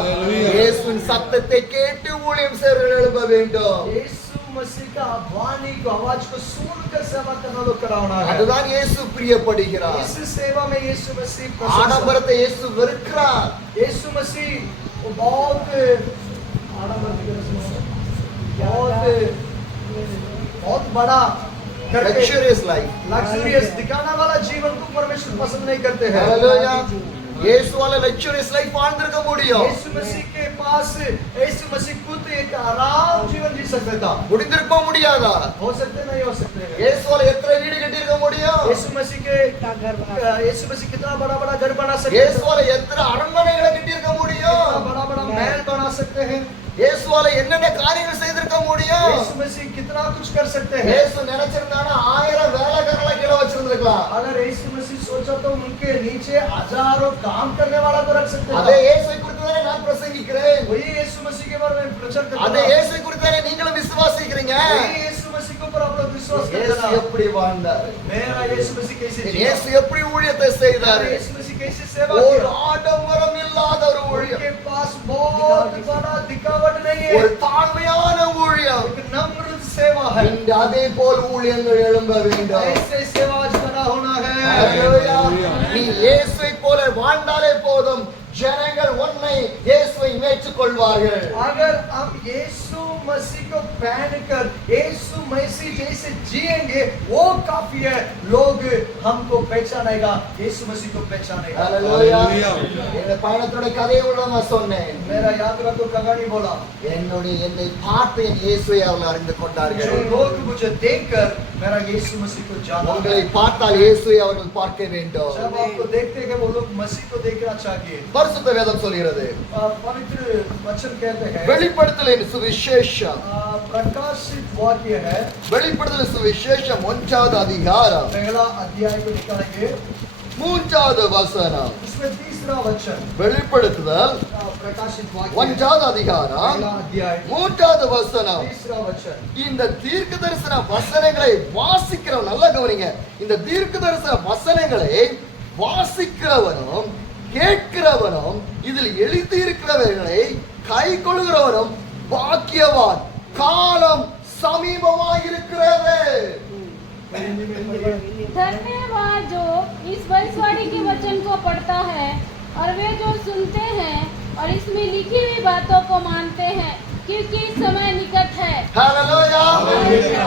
இயேசுவின் சத்தத்தை கேட்டு ஊழியம் செய்கிறவர் எழும்ப வேண்டும். यीशु मसीह का वाणी को आवाज को सुनकर सेवा करना लोग खड़ा होना है। அதுதான் இயேசு பிரியப்படுகிறார். इस सेवा में यीशु मसीह प्रशंसा- ஆடம்பரத்தை இயேசு வெறுக்கிறார். यीशु मसीह वो बहुत आडंबर की तरह से बहुत बड़ा Luxurious life. लग्जरियस दिखाने वाला जीवन को परमेश्वर पसंद नहीं करते हैं। ஹalleluya. இயேசுவால luxurious life வாழ்ந்திருக்க முடியும். यीशु मसीह के पास यीशु मसीह खुद एक आराम जीवन जी सकता था। முடிந்திருக்க முடியாதா? हो सकते नहीं हो सकते। இயேசுவால எத்தனை வீடு கட்டியிருக்க முடியும்? यीशु मसीह कितना बड़ा बड़ा घर बना सकते हैं, இயேசுவால எத்தனை அரண்மனைகளை கட்டியிருக்க முடியும்? कितना बड़ा बड़ा महल बना सकते हैं। இயேசுவால என்னென்ன காரியங்கள் செய்திருக்க முடியும்? यीशु मसीह कितना कुछ कर सकते हैं। இயேசு நினைச்சிருந்தானா 1000 வேலைக்காரங்களை கீழ வச்சிருந்திருக்கலாம். अगर यीशु मसीह सोचा तो उनके नीचे हजारों काम करने वाला को रख सकते அதே हैं। இயேசுவை குறித்து தானே நான் பிரசங்கிக்கிறேன். वही यीशु मसीह के बारे में प्रचार करता அதே हूं। இயேசுவை குறித்து தானே நீங்களும் விசுவாசிக்கிறீங்க. वही यीशु मसीह के ऊपर आप लोग विश्वास करते இயேசு हैं। எப்படி வாழ்ந்தார்? मेरा यीशु मसीह कैसे जिया, இயேசு எப்படி ஊழியத்தை செய்தார்? मेरा यीशु मसीह कैसे सेवा ஒரு किया। ஆடம்பரம் இல்லாத ஒரு ஊழியம், उनके पास बहुत बड़ा दिखावट नहीं है, ஒரு தாழ்மையான ஊழியம். एक नम्र सेवा है। இன்று அதே போல் ஊழியங்கள் எழும்ப வேண்டும். ऐसे सेवा आज खड़ा होना है। ஹalleluya. நீ இயேசுவை போல வாழ்ந்தாலே போதும், ஜனங்கள் உன்னை இயேசுவை ஏற்றுக்கொள்வார்கள். अगर हम यीशु मसीह को पहनकर यीशु मसीह जैसे जिएंगे वो काफी है। लोग हमको पहचानेगा, यीशु मसीह को पहचानेगा। ஹalleluya. இந்த பயணத்தோட கதையோட நான் சொன்னேன். मेरा यात्रा तो कहानी बोला, என்னை பார்த்து என் இயேசுவை அவர்கள் அறிந்து கொண்டார்கள். जो लोग मुझे देखकर मेरा यीशु मसीह को जाना। உங்களை பார்த்தால் இயேசுவை அவர்கள் பார்க்க வேண்டும். जब आपको देखते हैं वो लोग मसीह को देखना चाहिए। பரிசுத்த வேதம் சொல்கிறது, पवित्र वचन कहते हैं, வெளிப்படுத்தலின் சுவிசேஷம், प्रकाशित वाक्य है, வெளிப்படுத்தலின் சுவிசேஷம் 1வது அதிகாரம் पहला अध्याय को निकालेंगे, 3வது வசனம். उसमें तीसरा वचन, வெளிப்படுத்துதல் प्रकाशित वाक्य 1வது அதிகாரம் पहला अध्याय 3வது வசனம். तीसरा वचन। இந்த தீர்க்க தரிசன வசனங்களை வாசிக்கிறவன், நல்லா கவனிங்க, இந்த தீர்க்க தரிசன வசனங்களை வாசிக்கிறவனும் கேட்கிறவனும் இதில் எழுதியிருக்கிறவர்களை கை கொள்கிறவனும் பாக்கியவான், காலம் சமீபமாயிருக்கிறது. धन्य वह जो इस भविष्यवाणी के वचन को पढ़ता है और वे जो सुनते हैं और इसमें लिखी हुई बातों को मानते हैं क्योंकि समय निकट है। ஹalleluya.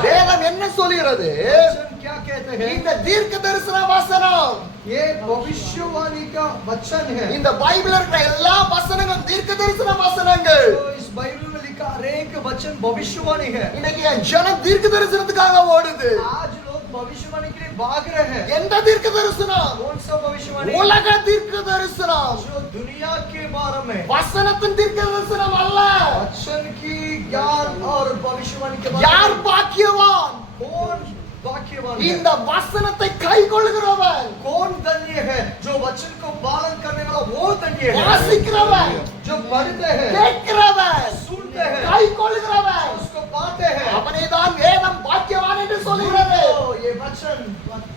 வேதம் என்ன சொல்கிறது? वचन क्या कहते हैं? இந்த தீர்க்க தரிசன வசனம், ये भविष्यवाणी का वचन है। இந்த பைபிள்ல இருக்கிற எல்லா வசனங்களும் தீர்க்க தரிசன வசனங்கள். तो इस बाइबल में लिखा हर एक वचन भविष्यवाणी है। இன்னைக்கு என் ஜனம் தீர்க்க தரிசனத்துக்காக ஓடுது. आज लोग भविष्यवाणी के लिए भाग रहे हैं। எந்த தீர்க்க தரிசனம்? कौन सा भविष्यवाणी? உலக தீர்க்க தரிசனம். जो दुनिया के बारे में, வசனத்தின் தீர்க்க தரிசனம் அல்ல. वचन की ज्ञान और भविष्यवाणी के बारे யார் में। பாக்கியவான்? कौन भाग्यवान है? இந்த வசனத்தை கைக்கொள்கிறவன், कौन धन्य है? जो वचन को पालन करने वाला वो धन्य है। வாசிக்கிறவன், जो पढ़ते हैं, கேட்கிறவன், सुनते हैं, கைக்கொள்கிறவன், उसको पाते हैं। அவனை தான் வேதம் பாக்கியவான் என்று சொல்கிறது. तो ये वचन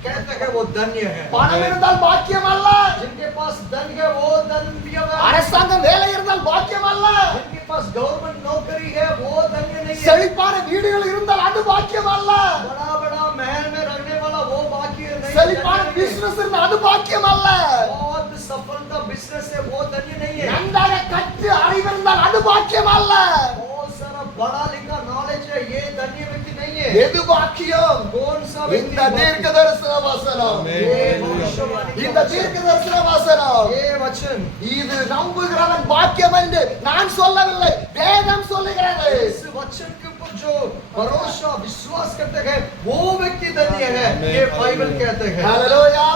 कहते हैं वो धन्य है। பணம் இருந்தால் பாக்கியம் அல்ல. जिनके पास धन है वो धन्य है। அரசாங்க வேலை இருந்தால் பாக்கியம் அல்ல. जिनके पास गवर्नमेंट नौकरी है वो धन्य नहीं है। செழிப்பான வீடுகள் இருந்தால் அது பாக்கியம் அல்ல. बड़ा बड़ा महल में रहने वाला वो भाग्य नहीं है। செழிப்பான धन्य नहीं है। பிசினஸ் இருந்தால் அது பாக்கியம் அல்ல. बहुत सफलता बिजनेस है वो धन्य नहीं है। நன்றாக கற்று அறிவு இருந்தால் அது பாக்கியம் அல்ல. बहुत सारा बड़ा लिखा नॉलेज है ये धन्य व्यक्ति नहीं है। எது பாக்கியம்? कौन सा இந்த व्यक्ति தீர்க்க தரிசன வசனம், ये भविष्यवाणी का இந்த वचन, தீர்க்க தரிசன வசனம், ये वचन இது நம்புகிறவன் பாக்கியம் என்று நான் சொல்லவில்லை, வேதம் சொல்லுகிறது. इस वचन के ऊपर जो भरोसा विश्वास करते हैं वो व्यक्ति धन्य है। ये बाइबल कहते हैं। ஹalleluya.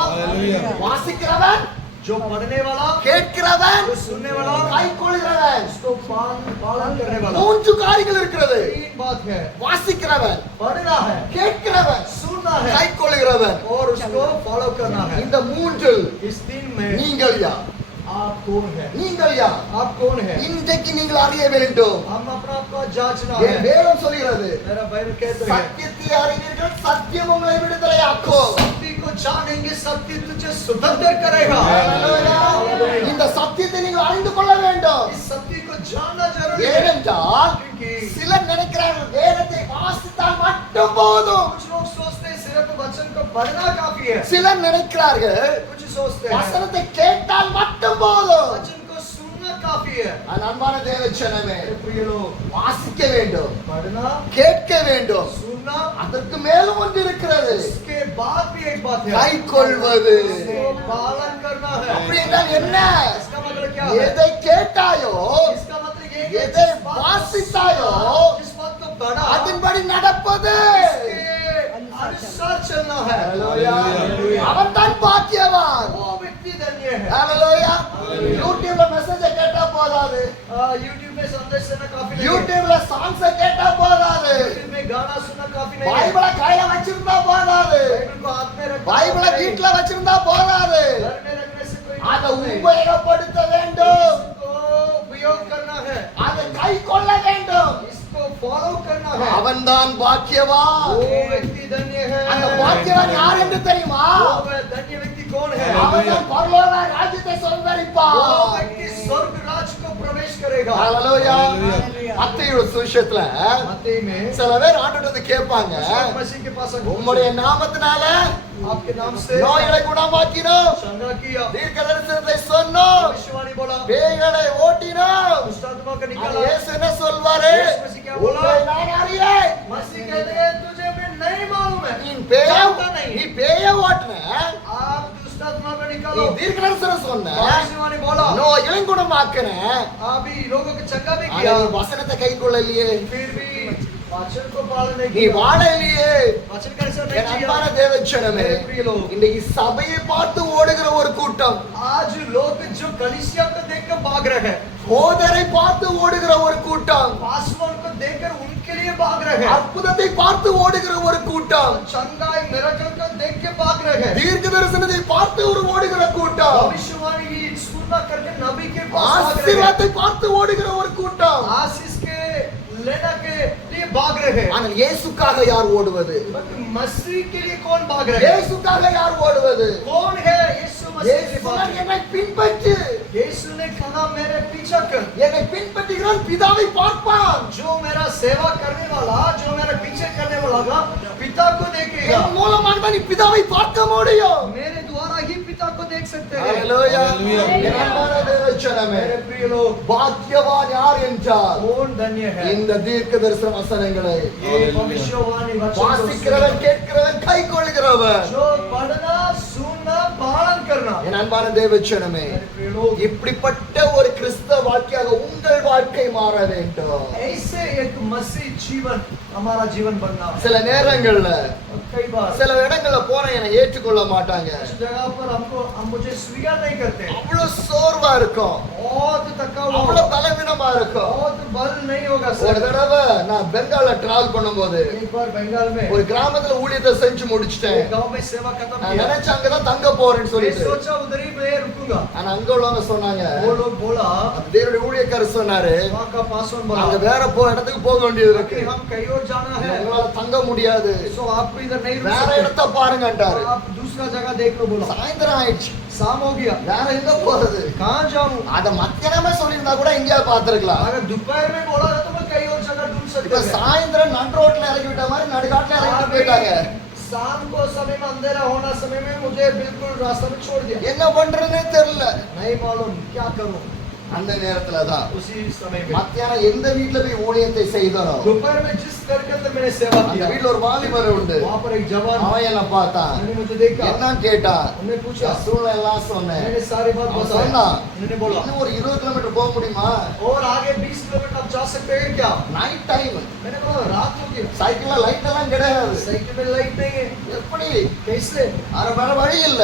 வாசிக்கிறவன், जो पढ़ने वाला, கேட்கிறவன், जो सुनने वाला, கைக்கொள்கிறவன். उसको पालन करने वाला। மூன்று காரியங்கள் இருக்கிறது. तीन बात है। வாசிக்கிறவன், पढ़ना है, கேட்கிறவன், सुनना है கைக்கொள்கிறவன். और उसको फॉलो करना है। இந்த மூன்றில் इस दिन में நீங்கள் யார்? आप कौन है? நீங்கள் யார்? आप कौन है? இன்றைக்கு நீங்கள் அறிய வேண்டும். हम अपना आपका जांचना என் है। வேதம் சொல்கிறது, मेरा बाइबल कहते हैं சத்தியத்தை அறிவீர்கள், சத்தியம் உங்களை விடுதலையாக்கும். सत्य को जानेंगे, सत्य तुझे स्वतंत्र करेगा। ஹalleluya. இந்த சத்தியத்தை நீங்கள் அறிந்து கொள்ள வேண்டும். इस सत्य को जानना जरूरी है। ஏனென்றால் क्योंकि சிலர் நினைக்கிறார்கள் வேதத்தை வாசித்தால் மட்டும் போதும். कुछ लोग सोचते हैं सिर्फ वचन को पढ़ना काफी है। சிலர் நினைக்கிறார்கள் कुछ सोचते हैं வசனத்தை கேட்டால் மட்டும் போதும். वचन को सुनना काफी है। ஆனால் அன்பான தேவச்சனமே, मेरे प्रिय लोग, வாசிக்க வேண்டும், पढ़ना, கேட்க வேண்டும். सुनना, அதற்கு மேலும் ஒன்று இருக்கிறது, इसके बाद भी एक बात है, கைக்கொள்வது. इसको पालन करना है। அப்படி என்றால் என்ன? इसका मतलब क्या है? எதை கேட்டாயோ, इसका मतलब ये है कि எதை जिस बात को வாசித்தாயோ, सुना, जिस बात को पढ़ा, அதன்படி நடப்பது. इसके अनुसार चलना है। ஹalleluya. அவன் தான் பாக்கியவான். वो व्यक्ति धन्य है। ஹalleluya. யூடியூப்ல மெசேஜ் கேட்டா போதாது, यूट्यूब में संदेश सुनना काफी नहीं है। யூடியூப்ல சாங்ஸ் கேட்டா போதாது, यूट्यूब में गाना सुनना काफी नहीं है। பைபிளை கையில வச்சிருந்தா போதாது, बाइबल को हाथ में रखना பைபிளை काफी नहीं है। வீட்ல வச்சிருந்தா போதாது, घर में रखने से कोई அதை मतलब नहीं। உபயோகப்படுத்த வேண்டும், इसको उपयोग करना है, அதை கை கொள்ள வேண்டும். इसको फॉलो करना है। அவன்தான் பாக்கியவான். वो व्यक्ति धन्य है। அந்த பாக்கியவான் யார் என்று தெரியுமா? वो धन्य व्यक्ति कौन है? அவன்தான் பரலோக ராஜ்யத்தை சொந்தரிப்பான். वो व्यक्ति स्वर्ग राज को प्रवेश करेगा। ஹalleluya. மத்தேயு சுவிசேஷத்துல मत्ती में சில பேர் ஆண்டவர்ட்ட வந்து கேட்பாங்க, मसीह के पास உம்முடைய நாமத்தினால आपके नाम से நோய்களை குணமாக்கினோம், चंगा किया, தீர்க்க தரிசனத்தை சொன்னோம், भविष्यवाणी बोला, பேய்களை ஓட்டினோம். दुष्ट आत्मा को அது निकाला। இயேசு என்ன சொல்வாரு? यीशु मसीह क्या बोला? உம்மை நான் அறியேன். मसीह कहते हैं तुझे मैं नहीं मालूम है। நீ பேய जानता नहीं। நீ பேய ஓட்டுன, आप दुष्ट आत्मा को நீ निकालो, தீர்க்க தரிசனம் சொன்ன, भविष्यवाणी बोला, நோய்களை குணமாக்குன, अभी लोगों को चंगा भी ஆனா किया, நீ வசனத்தை கை கொள்ளலையே, फिर भी वचन को पालन नहीं நீ किया। வாழலையே. वचन का असर என் नहीं அன்பான किया। தேவச்சனமே, मेरे प्रिय लोग, இன்னைக்கு சபையை பார்த்து ஓடுகிற ஒரு கூட்டம், आज लोग जो कलीसिया को देखकर भाग रहे हैं, போதரை பார்த்து ஓடுகிற ஒரு கூட்டம், पासवान को देखकर उनके लिए भाग रहे हैं, அற்புதத்தை பார்த்து ஓடுகிற ஒரு கூட்டம், चंगाई मिरेकल को देख के भाग रहे हैं, தீர்க்க தரிசனத்தை பார்த்து ஒரு ஓடுகிற கூட்டம், भविष्यवाणी सुनना करके नबी के पास भाग रहे हैं, ஆசீர்வாதத்தை பார்த்து ஓடுகிற ஒரு கூட்டம். आशीष के लेना के लिए भाग रहे हैं। ஆனால் இயேசுக்காக யார் ஓடுவது? बट मसीह के लिए कौन भाग रहे हैं? இயேசுக்காக யார் ஓடுவது? कौन है यीशु मसीह के लिए இயேசு भाग சொன்னார், रहे हैं? என்னை பின்பற்று. यीशु ने कहा मेरे पीछा कर, என்னை பின்பற்றுகிறவன் பிதாவை பார்ப்பான். जो मेरा सेवा करने वाला, जो मेरा पीछे करने वाला का पिता को देखेगा। என் மூலமாக தான் நீ பிதாவை பார்க்க முடியும். मेरे द्वारा ही पिता को देख सकते हैं। ஹalleluya Hallelujah. என் அன்பான தேவஜனமே मेरे प्रिय लोग, பாக்கியவான் யார் என்றால் कौन धन्य है? இந்த தீர்க்க தரிசன வசனங்களை ये भविष्यवाणी वचन को வாசிக்கிறவன் கேட்கிறவன் கைக்கொள்கிறவன் जो पढ़ना सुनना पालन करना। என் அன்பான தேவஜனமே मेरे प्रिय लोग, இப்படிப்பட்ட ஒரு கிறிஸ்தவ வாழ்க்கையாக உங்கள் வாழ்க்கை மாற வேண்டும் ऐसे एक मसीह जीवन हमारा जीवन बनना। சில நேரங்கள்ல और कई बार சில இடங்கள்ல போன என்னை ஏற்றுக்கொள்ள மாட்டாங்க कुछ जगह पर हम मुझे स्वीकार नहीं करते, அவ்வளவு சோர்வா இருக்கும் बहुत थका हुआ அவ்வளவு होगा, பலவீனமா இருக்கும் बहुत बल नहीं होगा ஒரு सर। தடவை நான் பெங்கால்ல டிராவல் பண்ணும்போது एक बार बंगाल में ஒரு கிராமத்துல ஊழியத்தை செஞ்சு முடிச்சிட்டேன் एक गांव में सेवा खत्म நான் किया, நினைச்ச அங்கதான் தங்க போறேன்னு मैं சொல்லிட்டு सोचा उधर ही मैं रुकूंगा। ஆனா அங்க உள்ளவங்க சொன்னாங்க वो लोग बोला, அந்த தேவனுடைய ஊழியக்காரர் சொன்னாரு वहाँ का पासवान அங்க बोला வேற இடத்துக்கு போக வேண்டியது இருக்கு कि हम कहीं और जाना है, உங்களால தங்க முடியாது सो आपको इधर नहीं रुक வேற सकते, இடத்த பாருங்கன்றாரு आप दूसरा जगह देख लो। बोला சாயந்தரம் ஆயிடுச்சு शाम हो गया, வேற எங்க போறது कहाँ जाऊँ? அத மத்தியானமே சொல்லியிருந்தா கூட எங்கேயாவது பாத்துருக்கலாம் अगर दोपहर में बोला तो मैं कहीं और जगह ढूंढ இப்ப सकते थे। சாயந்தரம் நடு ரோட்ல இறக்கி விட்ட மாதிரி நடுக்காட்டுல இறக்கிட்டு போயிட்டாங்க शाम को समय में अंधेरा होना समय में मुझे बिल्कुल रास्ता में छोड़ दिया, என்ன பண்றதுன்னே தெரியல नहीं मालूम क्या करूं। அந்த நேரத்துலதான் उसी समय में மத்தியானம் எந்த வீட்டுல போய் ஊழியத்தை செய்தனோ दोपहर में जिस घर के अंदर मैंने सेवा அந்த किया, வீட்டுல ஒரு வாலிபர் உண்டு वहाँ पर एक जवान அவன் என்ன பார்த்தான் उन्होंने मुझे देखा, என்னன்னு கேட்டான் उन्होंने पूछा, என் சூழ்நிலை எல்லாம் சொன்னேன் मैंने सारी बात அவன் बताई। சொன்னான் उन्होंने बोला இன்னும் ஒரு 20 கிலோமீட்டர் போக முடியுமா और आगे 20 किलोमीटर आप जा सकते हैं क्या? நைட் டைம் मैंने बोला रात हो गई, சைக்கிள்ல லைட் எல்லாம் கிடையாது साइकिल में लाइट नहीं है, எப்படி कैसे? அது வேற வழி இல்ல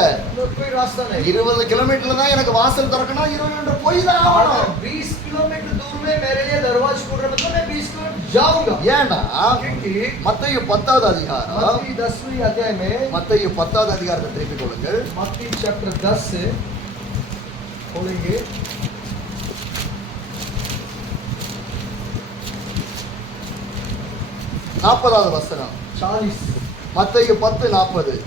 कोई रास्ता नहीं। 20 கிலோமீட்டர்ல தான் எனக்கு வாசல் திறக்கணும் 20 கிலோமீட்டர் போய் தான் ஆகணும் 20 किलोमीटर दूर में मेरे लिए दरवाजा खोल रहा, मतलब मैं 20 किलोमीटर जाऊंगा, ஏன்னா क्योंकि மத்தேயு 10வது அதிகாரம் मत्ती 10वीं अध्याय में, மத்தேயு 10வது அதிகாரத்தை திருப்பிக் கொள்ளுங்கள் मत्ती चैप्टर 10 से खोलेंगे। நாற்பதாவது வசனம் 40 மத்தேயு 10:40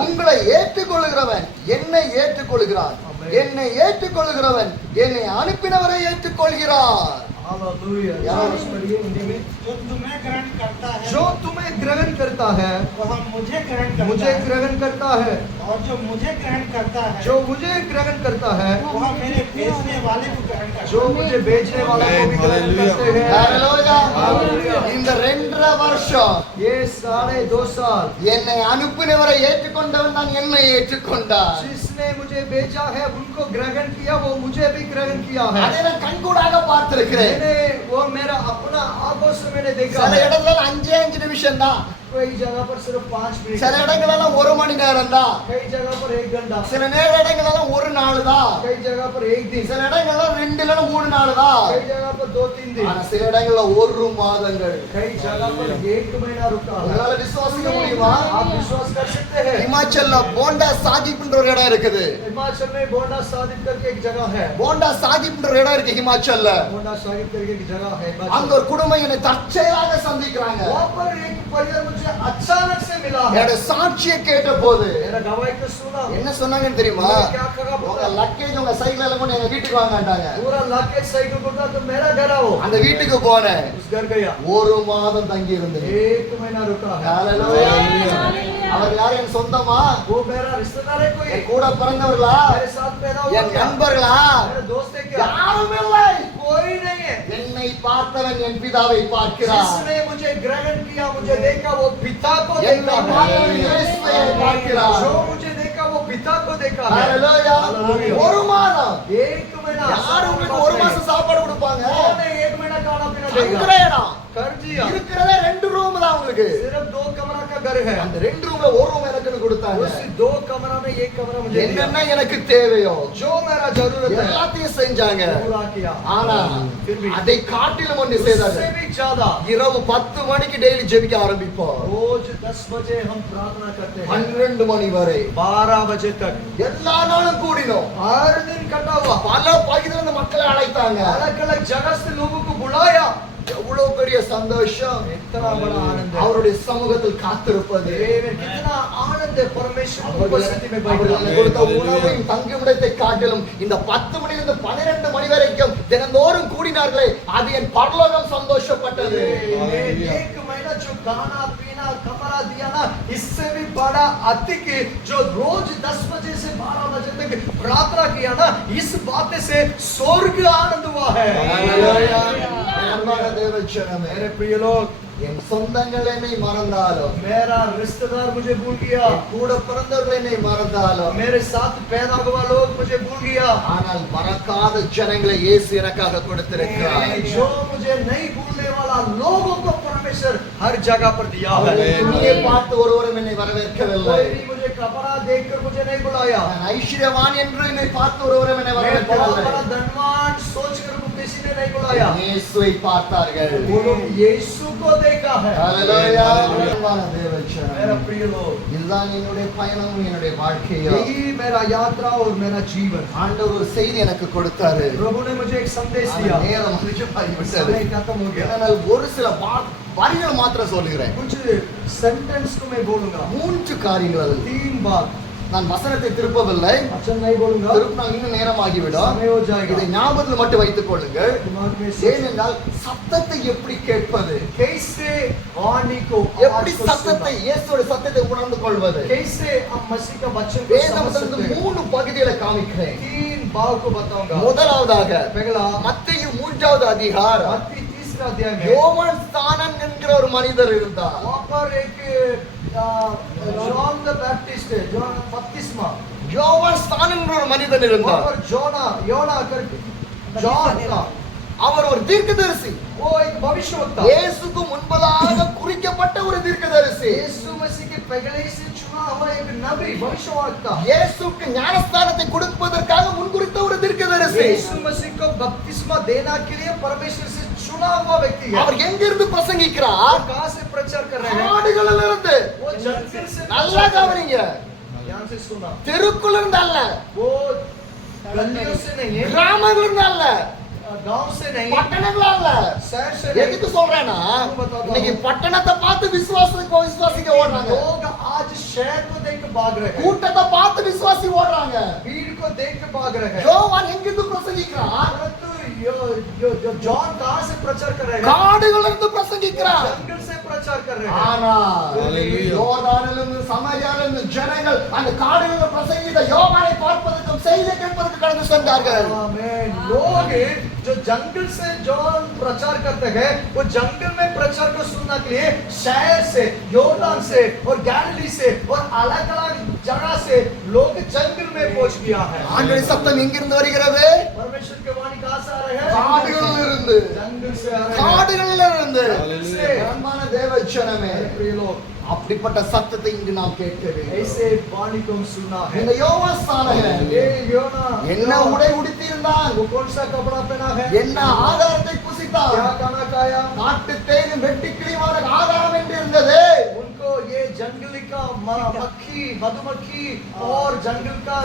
உங்களை ஏற்றுக்கொள்கிறவன் என்னை ஏற்றுக்கொள்கிறான் ஆமென். என்னை ஏற்றுக்கொள்கிறவன் என்னை அனுப்பினவரை ஏற்றுக்கொள்கிறான் हालेलुया। यार, यार पढ़िए हिंदी में। जो तुम्हें ग्रहण करता है जो तुम्हें ग्रहण करता है वह मुझे ग्रहण करता मुझे है ग्रहण करता है, और जो मुझे ग्रहण करता है जो मुझे ग्रहण करता है वह मेरे भेजने वाले को ग्रहण करता जो मुझे भेजने वाला को भी ग्रहण करते हैं। ஹalleluya. Hallelujah. இந்த 2.5 வருஷம் ये 2.5 साल என்னை அனுப்பினவரை ஏற்றுக்கொண்டவன் தான் என்னை ஏற்றுக்கொண்டான் जिसने मुझे भेजा है उनको ग्रहण किया, वो मुझे भी ग्रहण किया है। அதை நான் கண்கூடாக பார்த்திருக்கிறேன் मैंने वो मेरा अपना आंखों से मैंने देखा சில है। இடத்துல 5 நிமிஷம் தான் कई जगह पर सिर्फ 5 मिनट, சில இடங்களெல்லாம் 1 மணி நேரம் தான் कई जगह पर 1 घंटा, சில இடங்களெல்லாம் 1 நாள் தான் कई जगह पर 1 दिन, சில இடங்கள்ல 2 இல்ல 3 நாள் தான் कई जगह पर 2-3 दिन, ஆனா சில இடங்கள்ல 1 மாதங்கள் कई जगह पर 1 महीना रुका है। உங்களால விசுவாசிக்க முடியுமா आप विश्वास कर सकते हैं? ஹிமாச்சல்ல போண்டா சாஹிப்ன்ற ஒரு இடம் இருக்குது हिमाचल में बोंडा साहिब करके एक जगह है, போண்டா சாஹிப்ன்ற ஒரு இடம் இருக்கு ஹிமாச்சல்ல बोंडा साहिब करके एक जगह है அங்க हिमाचल। ஒரு குடும்பம் என்னை தற்செயலாக சந்திக்கிறாங்க वहाँ पर एक परिवार मुझे अचानक से मिला है। என்னோட சாட்சியை கேட்ட போது मेरा गवाही को सुना, என்ன சொன்னாங்கன்னு தெரியுமா उन्होंने क्या कहा உங்க पता? லக்கேஜ் उங்க சைக்கிள்ல எல்லாம் கொண்டு எங்க வீட்டுக்கு வாங்கட்டாங்க पूरा लाके साइकिल को तो मेरा घर आओ। அந்த வீட்டுக்கு போனேன் उस घर गया, 1 மாதம் தங்கி இருந்தேன் 1 महीना रुका है। ஹalleluya. Hallelujah. அவர் யார் என் சொந்தமா वो मेरा रिश्तेदार है कोई, என் கூட பிறந்தவர்களா मेरे साथ पैदा हुआ என் क्या? நண்பர்களா मेरे दोस्त है क्या? யாரும் இல்லை कोई नहीं है। என்னை பார்த்தவன் என் பிதாவை பார்க்கிறார் जिसने मुझे ग्रहण किया, मुझे देखा, वो पिता को என்னை देखा பார்த்தவன் है। இயேசுவை பார்க்கிறார் जो मुझे देखा वो पिता को देखा है। ஹalleluya. Hallelujah. 1 மாதம் 1 महीना, யாரு உங்களுக்கு 1 மாசம் சாப்பாடு கொடுப்பாங்க कौन है 1 महीना खाना पीना தங்குற देगा? இடம் कर दिया, இருக்கிறதே 2 ரூம் தான் உங்களுக்கு सिर्फ 2 कमरा का घर है। அந்த 2 ரூம்ல 1 ரூம் எனக்குன்னு கொடுத்தாங்க उस 2 कमरा में 1 कमरा मुझे दिया। என்னென்ன எனக்கு தேவையோ जो मेरा जरूरत है எல்லாத்தையும் செஞ்சாங்க पूरा किया। ஆனா फिर भी அதை காட்டிலும் ஒன்று उससे செய்தார்கள் भी ज्यादा இரவு 10 மணிக்கு டெய்லி ஜெபிக்க ஆரம்பிப்போம் रोज 10 बजे हम प्रार्थना करते हैं, 12 மணி வரை 12 बजे तक எல்லா நாளும் கூடினோம் हर दिन कटा हुआ। பல பகுதியில இருந்து மக்களை அழைத்தாங்க अलग अलग जगह से लोगों को बुलाया। எவ்வளவு பெரிய சந்தோஷம் इतना बड़ा आनंद है। அவருடைய சமூகத்தில் காத்திருப்பது देव कितना आनंद है परमेश्वर की उपस्थिति में அவர்கள் बैठना। கொடுத்த உணவையும் தங்குமிடத்தை காட்டிலும் இந்த 10 மணியிலிருந்து 12 மணி வரைக்கும் தினந்தோறும் கூடினார்களே அது என் பரலோகம் சந்தோஷப்பட்டது 1 महीना जो गाना पीना कमरा दिया ना, इससे भी बड़ा अधिक जो रोज 10 बजे से 12 बजे तक प्रार्थना किया ना, इस बात से स्वर्ग आनंद हुआ है। ஹalleluya. அன்பான தேவஜனமே, मेरे प्रिय लोग, என் சொந்தங்கள் என்னை மறந்தாலும், मेरा रिश्तेदार मुझे भूल गया, என் கூட பிறந்தவர்கள் என்னை மறந்தாலும், मेरे साथ पैदा हुआ लोग मुझे भूल गया, ஆனால் மறக்காத ஜனங்களை இயேசு எனக்காக கொடுத்திருக்கிறார். जो मुझे नहीं भूलने वाला लोगों को परमेश्वर हर जगह पर दिया है। துணியை பார்த்து ஒருவரும் என்னை வரவேற்கவில்லை. कोई भी मुझे कपड़ा देखकर मुझे नहीं बुलाया। நான் ஐஸ்வர்யவான் என்று என்னை பார்த்து ஒருவரும் என்னை मैं बहुत வரவேற்கவில்லை. बड़ा धनवान सोचकर किसी ने नहीं बुलाया। இயேசுவை பார்த்தார்கள். वो लोग यीशु को देखा है। ஹalleluya. मेरा அன்பான தேவஜனமே, प्रिय लोग, இதுதான் என்னுடைய பயணம், என்னுடைய வாழ்க்கையும். यही मेरा यात्रा और मेरा जीवन। ஆண்டவர் ஒரு செய்தி எனக்கு கொடுத்தாரு. प्रभु ने मुझे एक संदेश ஆனா दिया। நேரம் அதிகமாகிவிட்டது. समय खत्म हो गया। அதனால் ஒரு சில வரிகள் மாத்திரம் சொல்லுகிறேன். कुछ सेंटेंस को मैं बोलूंगा। 3 காரியங்கள் அதில். 3 बात। நான் வசனத்தை திருப்பவில்லை, अच्छा नहीं बोलूंगा, திருப்பினா இன்னும் நேரமாகிவிடும். समय हो जाएगा। இதை ஞாபகத்தில் மட்டும் வைத்துக் கொள்ளுங்கள். दिमाग में ஏனென்றால் சத்தத்தை எப்படி கேட்பது, कैसे वाणी को எப்படி சத்தத்தை, இயேசுவோட சத்தத்தை உணர்ந்து கொள்வது, कैसे हम मसीह का वचन को समझ வேதத்திலிருந்து सकते हैं। 3 பகுதிகளை காமிக்கிறேன். 3 भाव को बताऊंगा। முதலாவதாக पहला மத்தேயு 3வது அதிகாரம். मत्ती 3 अध्याय में யோவான் ஸ்நானன் என்கிற ஒரு மனிதர் இருந்தார். वहाँ पर एक जॉन द बैप्टिस्ट है, जॉन बपतिस्मा, யோவான் ஸ்நானன் என்கிற ஒரு மனிதன் वहाँ இருந்தார். पर योना करके जॉन था, அவர் ஒரு தீர்க்கதரிசி. वो एक भविष्यवक्ता, இயேசுக்கு முன்பதாக குறிக்கப்பட்ட ஒரு தீர்க்கதரிசி. यीशु मसीह के पहले से चुना हुआ एक नबी भविष्यवक्ता, இயேசுக்கு ஞானஸ்தானத்தை கொடுப்பதற்காக முன்குறித்த ஒரு தீர்க்கதரிசி. यीशु मसीह को बपतिस्मा देना के लिए परमेश्वर से चुना हुआ व्यक्ति है। அவர் எங்கிருந்து பிரசங்கிக்கிறார்? कहाँ से प्रचार कर रहे हैं? காடுகளில் இருந்து. वो जंगल से நல்லா கவனிங்க. ध्यान से सुना, தெருக்குள்ள இருந்து அல்ல, वो गलियों से नहीं है, கிராமங்கள் இருந்து அல்ல, गांव से नहीं, பட்டணங்கள் அல்ல. शहर से नहीं। எதுக்கு சொல்றேன்னா, இன்னைக்கு பட்டணத்தை பார்த்து விசுவாசிக்க ஓடுறாங்க, लोग आज शहर को देख के भाग रहे हैं, கூட்டத்தை பார்த்து விசுவாசி ஓடுறாங்க. भीड़ को देख के भाग रहे हैं। யோவான் எங்கிருந்து பிரசங்கிக்கிறார்? परंतु जो जॉन कहाँ से प्रचार कर रहे हैं? காடுகளில் இருந்து பிரசங்கிக்கிறார். जंगल से प्रचार कर रहे हैं। ஆனால் யோர்தானிலிருந்து சமாரியாவிலிருந்து ஜனங்கள் அந்த காடுகளில் பிரசங்கித்த யோவானை பார்ப்பதற்கும் செய்தி கேட்பதற்கு கடந்து சென்றார்கள். आमीन। लोग जो जंगल से जॉन प्रचार करते हैं, वो जंगल में प्रचार को सुनने के लिए शहर से, योर्दान से और गैलिली से और अलग-अलग जगह से लोग जंगल में पहुंच गया है। ஆண்டவருடைய சத்தம் எங்கிருந்து வருகிறது? परमेश्वर के वाणी कहाँ से आ रहे हैं? காடுகளில் இருந்து. जंगल से आ रहे हैं। காடுகளில் இருந்து. से அன்பான தேவ ஜனமே, प्रिय लोग, அப்படிப்பட்ட சத்தத்தை இங்கு நாம் கேட்க வேண்டும். ऐसे वाणी को हम सुना है। இந்த யோவான் ஸ்நானகன் ये योना என்ன உடை உடுத்தியிருந்தான்? वो कौन सा कपड़ा पहना है? என்ன ஆகாரத்தை புசித்தான்? क्या खाना खाया? காட்டு தேனும் வெட்டுக்கிளியுமான ஆகாரம் என்று இருந்தது. उनको ये जंगल का मक्खी, मधुमक्खी और जंगल का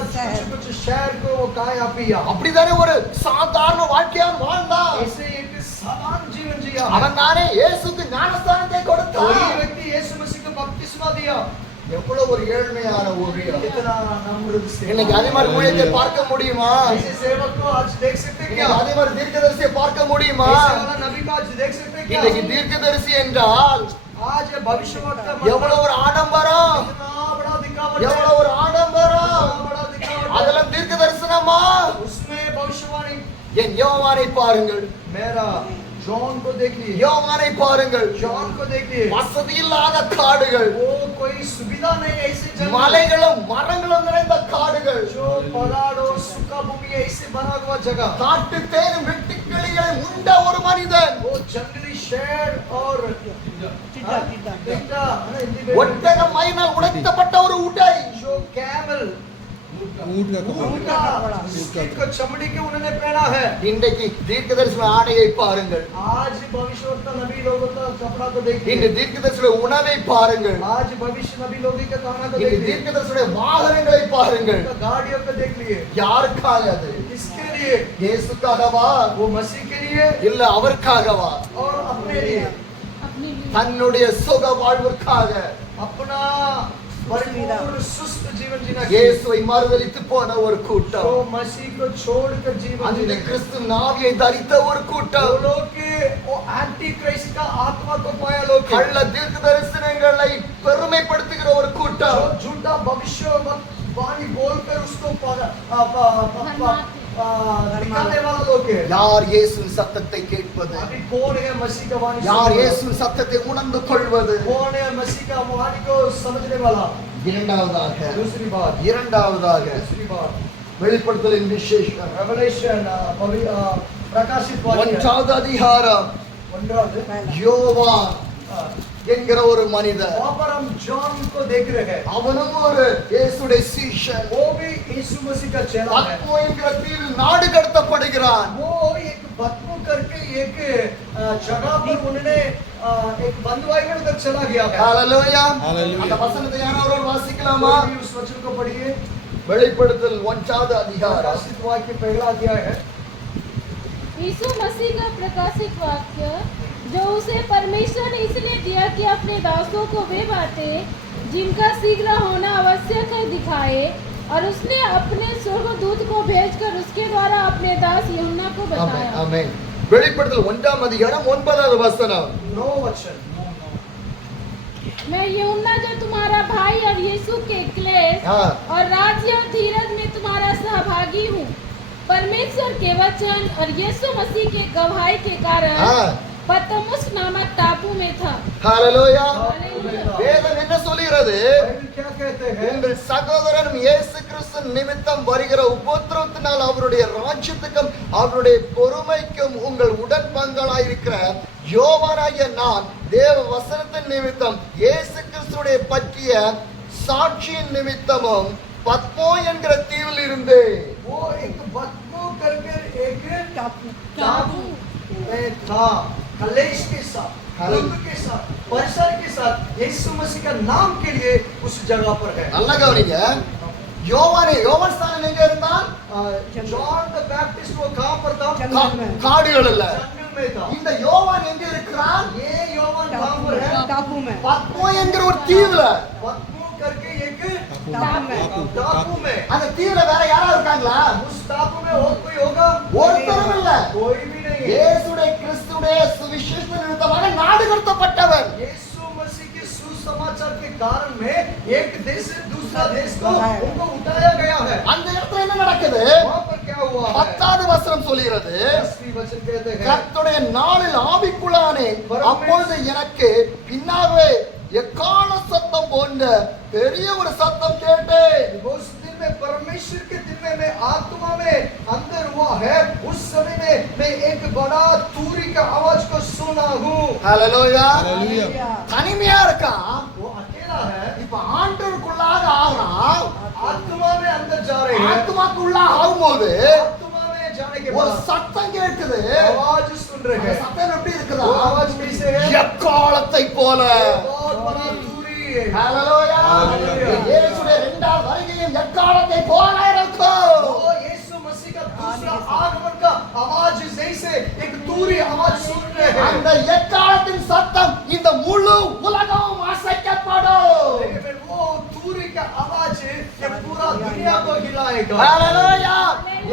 कुछ शहर को वो खाया पिया। அப்படிதானே ஒரு சாதாரண வாழ்க்கையா வாழ்ந்தான். ऐसे एक साधारण जीवन जिया। அவன் தானே இயேசுக்கு ஞானஸ்தானத்தை वही கொடுத்தான். व्यक्ति यीशु मसीह को बपतिस्मा दिया। எவ்வளவு ஒரு ஏழ்மையான ஊழியம். कितना नम्र से। இன்னைக்கு அதே மாதிரி ஊழியத்தை பார்க்க முடியுமா? ऐसे सेवक को आज देख सकते हैं क्या? இன்னைக்கு அதே மாதிரி தீர்க்கதரிசியை பார்க்க முடியுமா? ऐसे वाला नबी को आज देख सकते हैं क्या? இன்னைக்கு தீர்க்கதரிசி என்றால் आज ये भविष्यवक्ता எவ்வளவு ஒரு ஆடம்பரம், कितना बड़ा दिखावट है। எவ்வளவு ஒரு ஆடம்பரம். कितना बड़ा दिखावट है। அதுல தீர்க்க தரிசனமா? उसमें भविष्यवाणी। என் யோவானை பாருங்கள், मेरा जॉन को देखिए, யோவானை பாருங்கள். जॉन को देखिए। வசதி இல்லாத காடுகள், वो कोई सुविधा नहीं, ऐसे जंगल, மலைகளும் மரங்களும் நிறைந்த காடுகள், जो पहाड़ और सूखा भूमि ऐसे बना हुआ जगह, காட்டு தேனும் வெட்டுக்கிளிகளை உண்ட ஒரு மனிதன், वो जंगली शेर और टिड्डा, है ना हिंदी में? ஒட்டக மயினால் உடைக்கப்பட்ட ஒரு உடை, जो कैमल, ऊंट का कपड़ा ऊंट का जिसको चमड़ी के उन्होंने पहना है। இன்றைக்கு தீர்க்கதரிசன ஆடையை பாருங்கள், आज भविष्यवक्ता नबी लोगों का कपड़ा को இன்று देखिए। தீர்க்கதரிசன உணவை பாருங்கள், आज भविष्य नबी लोगों का खाना को இன்று देखिए। தீர்க்கதரிசன வாகனங்களை பாருங்கள். उनका गाड़ियों को देख लिए। யாருக்காக அது? किसके लिए? இயேசுக்காகவா? वो मसीह के लिए இல்ல அவருக்காகவா? और अपने लिए, अपने लिए தன்னுடைய சுக வாழ்வுக்காக, अपना परिपूर्ण सुस्त जीवन जीना चाहिए। இயேசுவை மறுதலித்து போன ஒரு கூட்டம், तो मसीह को छोड़कर जीवन அந்த जीने கிறிஸ்து நாவியை தரித்த ஒரு वो கூட்டம், लोग के वो एंटी क्राइस्ट का आत्मा को पाया लोग के। கள்ள தீர்க்க தரிசனங்களை பெருமைப்படுத்துகிற ஒரு கூட்டம், जो झूठा भविष्यवाणी बोलकर उसको दिखाने वाला लोग है। யார் இயேசுவின் சத்தத்தை கேட்பது, अभी कौन है मसीह का वाणी யார் सुनने वाला? இயேசுவின் சத்தத்தை உணர்ந்து கொள்வது? कौन है मसीह का वाणी को समझने वाला? இரண்டாவதாக दूसरी बात வெளிப்படுத்தலின் விசேஷம் रेवलेशन प्रकाशित वाक्य ஒன்றாவது அதிகாரம் யோவான் என்கிற ஒரு மனிதர், वहाँ पर हम जॉन को देख रहे हैं। அவனும் ஒரு இயேசுடைய சீஷன், वो भी यीशु मसीह का चेला है। பத்மோ என்கிற தீவில் நாடு கடத்தப்படுகிறான். वो एक बदबू करके एक जगह पर उन्होंने एक बंधुआई में उधर चला गया है। ஹalleluya. Hallelujah. அந்த வசனத்தை யாராவது வாசிக்கலாமா? कोई भी उस वचन को पढ़िए। வெளிப்படுத்தல் ஒன்றாவது அதிகாரம் प्रकाशित वाक्य पहला अध्याय है। यीशु मसीह का प्रकाशित वाक्य, जो उसे परमेश्वर ने इसलिए दिया कि अपने दासों को वे बातें जिनका शीघ्र होना आवश्यक है दिखाए, और उसने अपने स्वर्गदूत को भेजकर उसके द्वारा अपने दास यूहन्ना को ஆமென் बताया। ஆமென். வெளிப்படுத்தல் ஒன்றாம் அதிகாரம் 9வது வசனம். 9 वचन। मैं यूहन्ना जो तुम्हारा भाई और यीशु के क्लेश हाँ। और राज्य और धीरज में तुम्हारा सहभागी हूँ, परमेश्वर के वचन और यीशु मसीह के गवाही के कारण हाँ। पतमुस नामक टापू में था। ஹalleluya. Hallelujah. வேதம் என்ன சொல்கிறது? बाइबल क्या कहते हैं? உங்கள் சகோதரன் இயேசு கிறிஸ்து நிமித்தம் வருகிற உபத்திரவத்தினால் அவருடைய ராஜ்யத்துக்கும் அவருடைய பொறுமைக்கும் உங்கள் உடன் பங்காளியிருக்கிற யோவானாகிய நான் தேவ வசனத்தின் நிமித்தம் இயேசு கிறிஸ்துடைய பற்றிய சாட்சியின் நிமித்தமும் பத்மோ என்கிற தீவில் இருந்து वो एक बदबू करके एक टापू में था, कलेश के साथ, दुख के साथ, परेशानी के साथ, यीशु मसीह का नाम के लिए उस जगह पर है। நல்லா கவனிங்க. யோவான் ஸ்தானம் எங்க இருந்தான்? जॉन द बैप्टिस्ट वो कहाँ पर था? காடுகள் இல்ல. जंगल में था। இந்த யோவான் எங்க இருக்கிறான்? ये योवान कहाँ पर है? टापू में பத்மோ என்கிற ஒரு தீவுல. बदबू करके एक टापू टापू में। அந்த தீவுல வேற யாராவது இருக்காங்களா? उस टापू में और कोई होगा? ஒருத்தரும் இல்ல. कोई भी नहीं है। இயேசுடைய கிறிஸ்துடைய சுவிசேஷ நிமித்தமாக நாடு கடத்தப்பட்டவர். यीशु मसीह के सुसमाचार के कारण में एक देश से दूसरा देश को उनको उठाया गया है। அந்த இடத்துல என்ன நடக்குது? वहाँ पर क्या हुआ है? 10வது வசனம் சொல்கிறது, 10वीं वचन कहते हैं, கர்த்தருடைய நாளில் ஆவிக்குள்ளானேன், அப்பொழுது எனக்கு பின்னாகவே எக்காள சத்தம் போன்ற பெரிய ஒரு சத்தம் கேட்டேன். उस दिन में परमेश्वर के दिन में मैं आत्मा में अंदर हुआ है। उस समय में मैं एक बड़ा तूरी का आवाज को सुना हूँ। ஹalleluya. Hallelujah. தனிமையா இருக்கான். वो अकेला है, இப்ப ஆண்டவருக்குள்ளாக ஆகுறான். आत्मा में अंदर जा रहे हैं। ஆத்மாக்குள்ளாக ஆகும்போது आत्मा में जाने के ஒரு बाद சத்தம் கேட்குது. आवाज सुन रहे அந்த हैं। சத்தம் எப்படி இருக்குதா? वो आवाज कैसे है? எக்காலத்தை போல. बहुत बड़ा तूरी है। ஹalleluya. Hallelujah. இயேசுடைய இரண்டாவது வருகையும் எக்காலத்தை போல இருக்கும். वो यीशु मसीह का दूसरा आगमन का आवाज जैसे एक तूरी आवाज सुन रहे हैं। அந்த எக்காலத்தின் சத்தம் இந்த முழு உலகம் அசைக்கப்படும். लेकिन वो तूरी का आवाज ये पूरा दुनिया को हिलाएगा। ஹalleluya.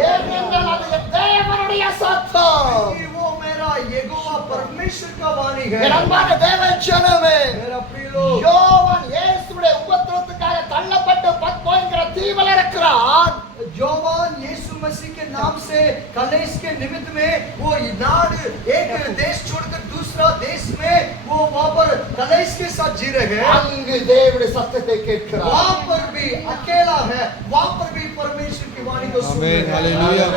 ஏனென்றால் அது தேவனுடைய சத்தம். क्योंकि वो मेरा यहोवा परमेश्वर का वाणी है। என் அன்பான தேவ ஜனமே, मेरा प्रिय लोग, யோவான் இயேசுடைய உபத்திரவத்துக்காக தள்ளப்பட்டு பத்மோ என்கிற தீவில் இருக்கிறான். योवान यीशु मसीह के नाम से कलेश के निमित्त में वो नाड़ एक देश छोड़कर दूसरा देश में वो वहाँ पर कलेश के साथ जी रहे हैं। அங்கு தேவனுடைய சத்தத்தை கேட்கிறான். वहाँ पर भी अकेला है, वहाँ पर भी परमेश्वर की वाणी को सुन रहे Amen. हैं। Hallelujah.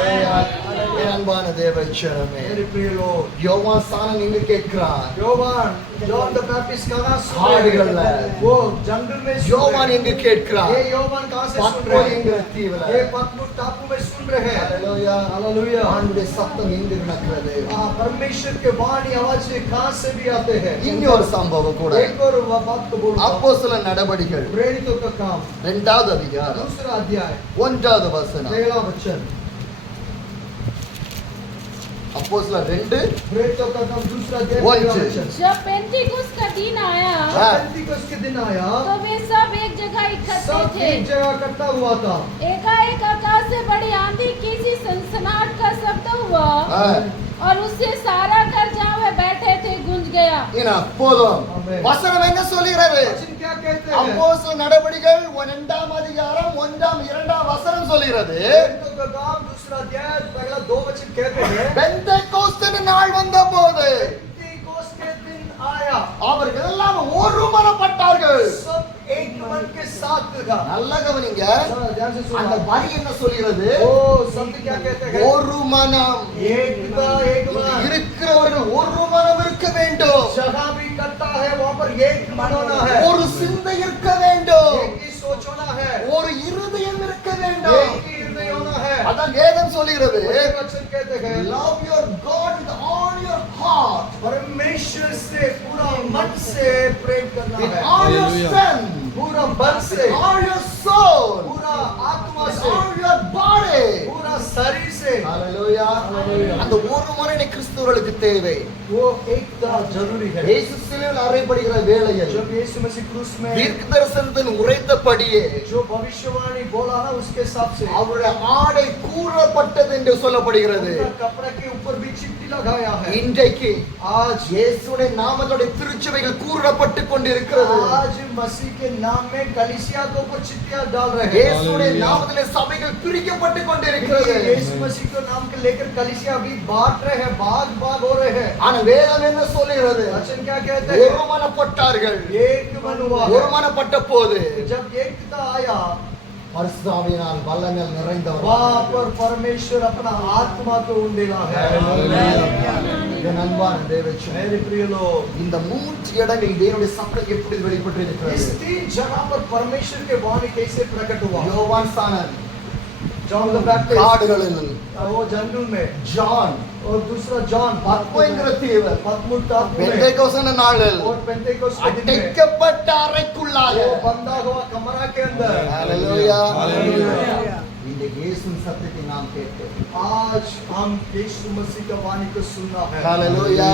என் அன்பான தேவ ஜனமே, मेरे प्रिय लोग, யோவான் ஸ்தானம் எங்க கேட்கிறான்? योवान जॉन द बैप्टिस्ट कहाँ सुन रहे காடுகள்ல. हैं? वो जंगल में सुन யோவான் रहे हैं। எங்க கேட்கிறான்? ये योवान कहाँ से सुन பத்மோ रहे என்கிற हैं? தீவுல. ये पतमुस टापू में सुन रहे हैं। ஹalleluya. हालेलुया। ஆண்டவருடைய சத்தம் எங்க நடக்கிறது? परमेश्वर के वाणी आवाज से कहाँ से भी आते हैं? இன்னொரு சம்பவம் கூட. एक और बात को बोलूं, அப்போஸ்தலர் நடபடிகள் प्रेरितों का काम 2வது அதிகாரம் दूसरा अध्याय 1வது வசனம். पहला वचन। அப்போஸ்தலர் 2 प्रेरितों का काम दूसरा अध्याय वो पहला अच्छे। वचन। जब पेंटिकुस्त का दिन आया हाँ। पेंतिकुस्त के दिन आया तो वे सब एक जगह इकट्ठे सब थे। एक जगह इकट्ठा हुआ था। एकाएक आकाश से बड़ी आंधी किसी सनसनाहट का शब्द हुआ हाँ। और उससे सारा घर जहाँ वे बैठे थे गूंज गया। இனா போதும். ஆமென். வசனம் என்ன சொல்கிறது? वचन क्या कहते हैं? அப்போஸ்தலர் நடபடிகள் 2ஆம் அதிகாரம் 1ஆம் 2ஆம் வசனம் சொல்கிறது. प्रेरितों का काम दूसरा अध्याय पहला 2 वचन कहते हैं। பெந்தெகோஸ்து நாள் வந்தபோது पेंतिकोस्त के दिन आया அவர்கள் எல்லாம் ஒருமனப்பட்டார்கள். सब एक मन के साथ था। நல்ல கவனிங்க. ध्यान से அந்த सुनो। வரி என்ன சொல்கிறது? ओ शब्द क्या कहते हैं? ஒரு மனம். एकता एक இங்க मन। இருக்கிறவர்கள் ஒரு மனம் இருக்க வேண்டும். जहाँ भी इकट्ठा है वहाँ पर एक मन होना है। ஒரு சிந்தை இருக்க வேண்டும். एक ही सोच होना है। ஒரு இருதயம் இருக்க வேண்டும். एक ही हृदय होना है। அதான் வேதம் சொல்கிறது. वही वचन कहते हैं। Love your God with all your heart, परमेश्वर से पूरा मन से प्रेम करना with है। all your Hallelujah. strength, पूरा बल से, with all your soul, पूरा आत्मा with से, all your body. पूरा शरीर से। Hallelujah. Hallelujah. அந்த ஒரு மனதை கிறிஸ்தவர்களுக்கு தேவை. वो एकता जरूरी है। இயேசு சிலுவையில் அறையப்படுகிற வேளையில் जब यीशु मसीह क्रूस में தீர்க்க தரிசனத்தின் உரைத்தபடியே जो भविष्यवाणी बोला ना उसके हिसाब से அவருடைய ஆடை கூறப்பட்டது என்று சொல்லப்படுகிறது. उनका कपड़े के ऊपर भी चिट्ठी लगाया है। இன்றைக்கு आज இயேசுடைய நாமத்தோட திருச்சபைகள் கூறப்பட்டு கொண்டிருக்கிறது. आज मसीह के नाम में कलीसिया के ऊपर चिट्ठियां डाल रहे हैं। இயேசுடைய நாமத்திலே சபைகள் பிரிக்கப்பட்டு கொண்டிருக்கிறது. यीशु मसीह के नाम के लेकर कलीसिया अभी बांट रहे हैं, भाग भाग हो रहे हैं। ஆனா வேதம் என்ன சொல்லுகிறது? वचन क्या कहते हैं? ஒருமனப்பட்டார்கள். एक मन हुआ है। ஒருமனப்பட்ட போது जब एकता आया பரிசுத்தாவியினால் வல்லமையால் நிறைந்தவர். वहाँ पर परमेश्वर अपना आत्मा को उंडेला है। என் அன்பான தேவச்சனே, मेरे प्रिय लोग, இந்த மூன்று இடங்களில் தேவனுடைய சத்தம் எப்படி வெளிப்பட்டு इस இருக்கிறது? 3 जगह पर परमेश्वर के वाणी कैसे प्रकट हुआ? யோவான் ஸ்நானன் जॉन द बैप्टिस्ट காடுகளில், वो जंगल में, ஜான் और दूसरा जॉन பத்மோங்கிற தீவில், पतमुल टापू में, பெந்தேகோஸ்து நாளில் और पेंटेकोस्ट के दिन में அடைக்கப்பட்ட அறைக்குள்ளாக. वो बंधा हुआ कमरा के अंदर। ஹalleluya. हालेलुया। இந்த இயேசுவின் சத்தத்தை நாம் கேட்கிறோம். आज हम यीशु मसीह का वाणी को सुनना है। ஹalleluya.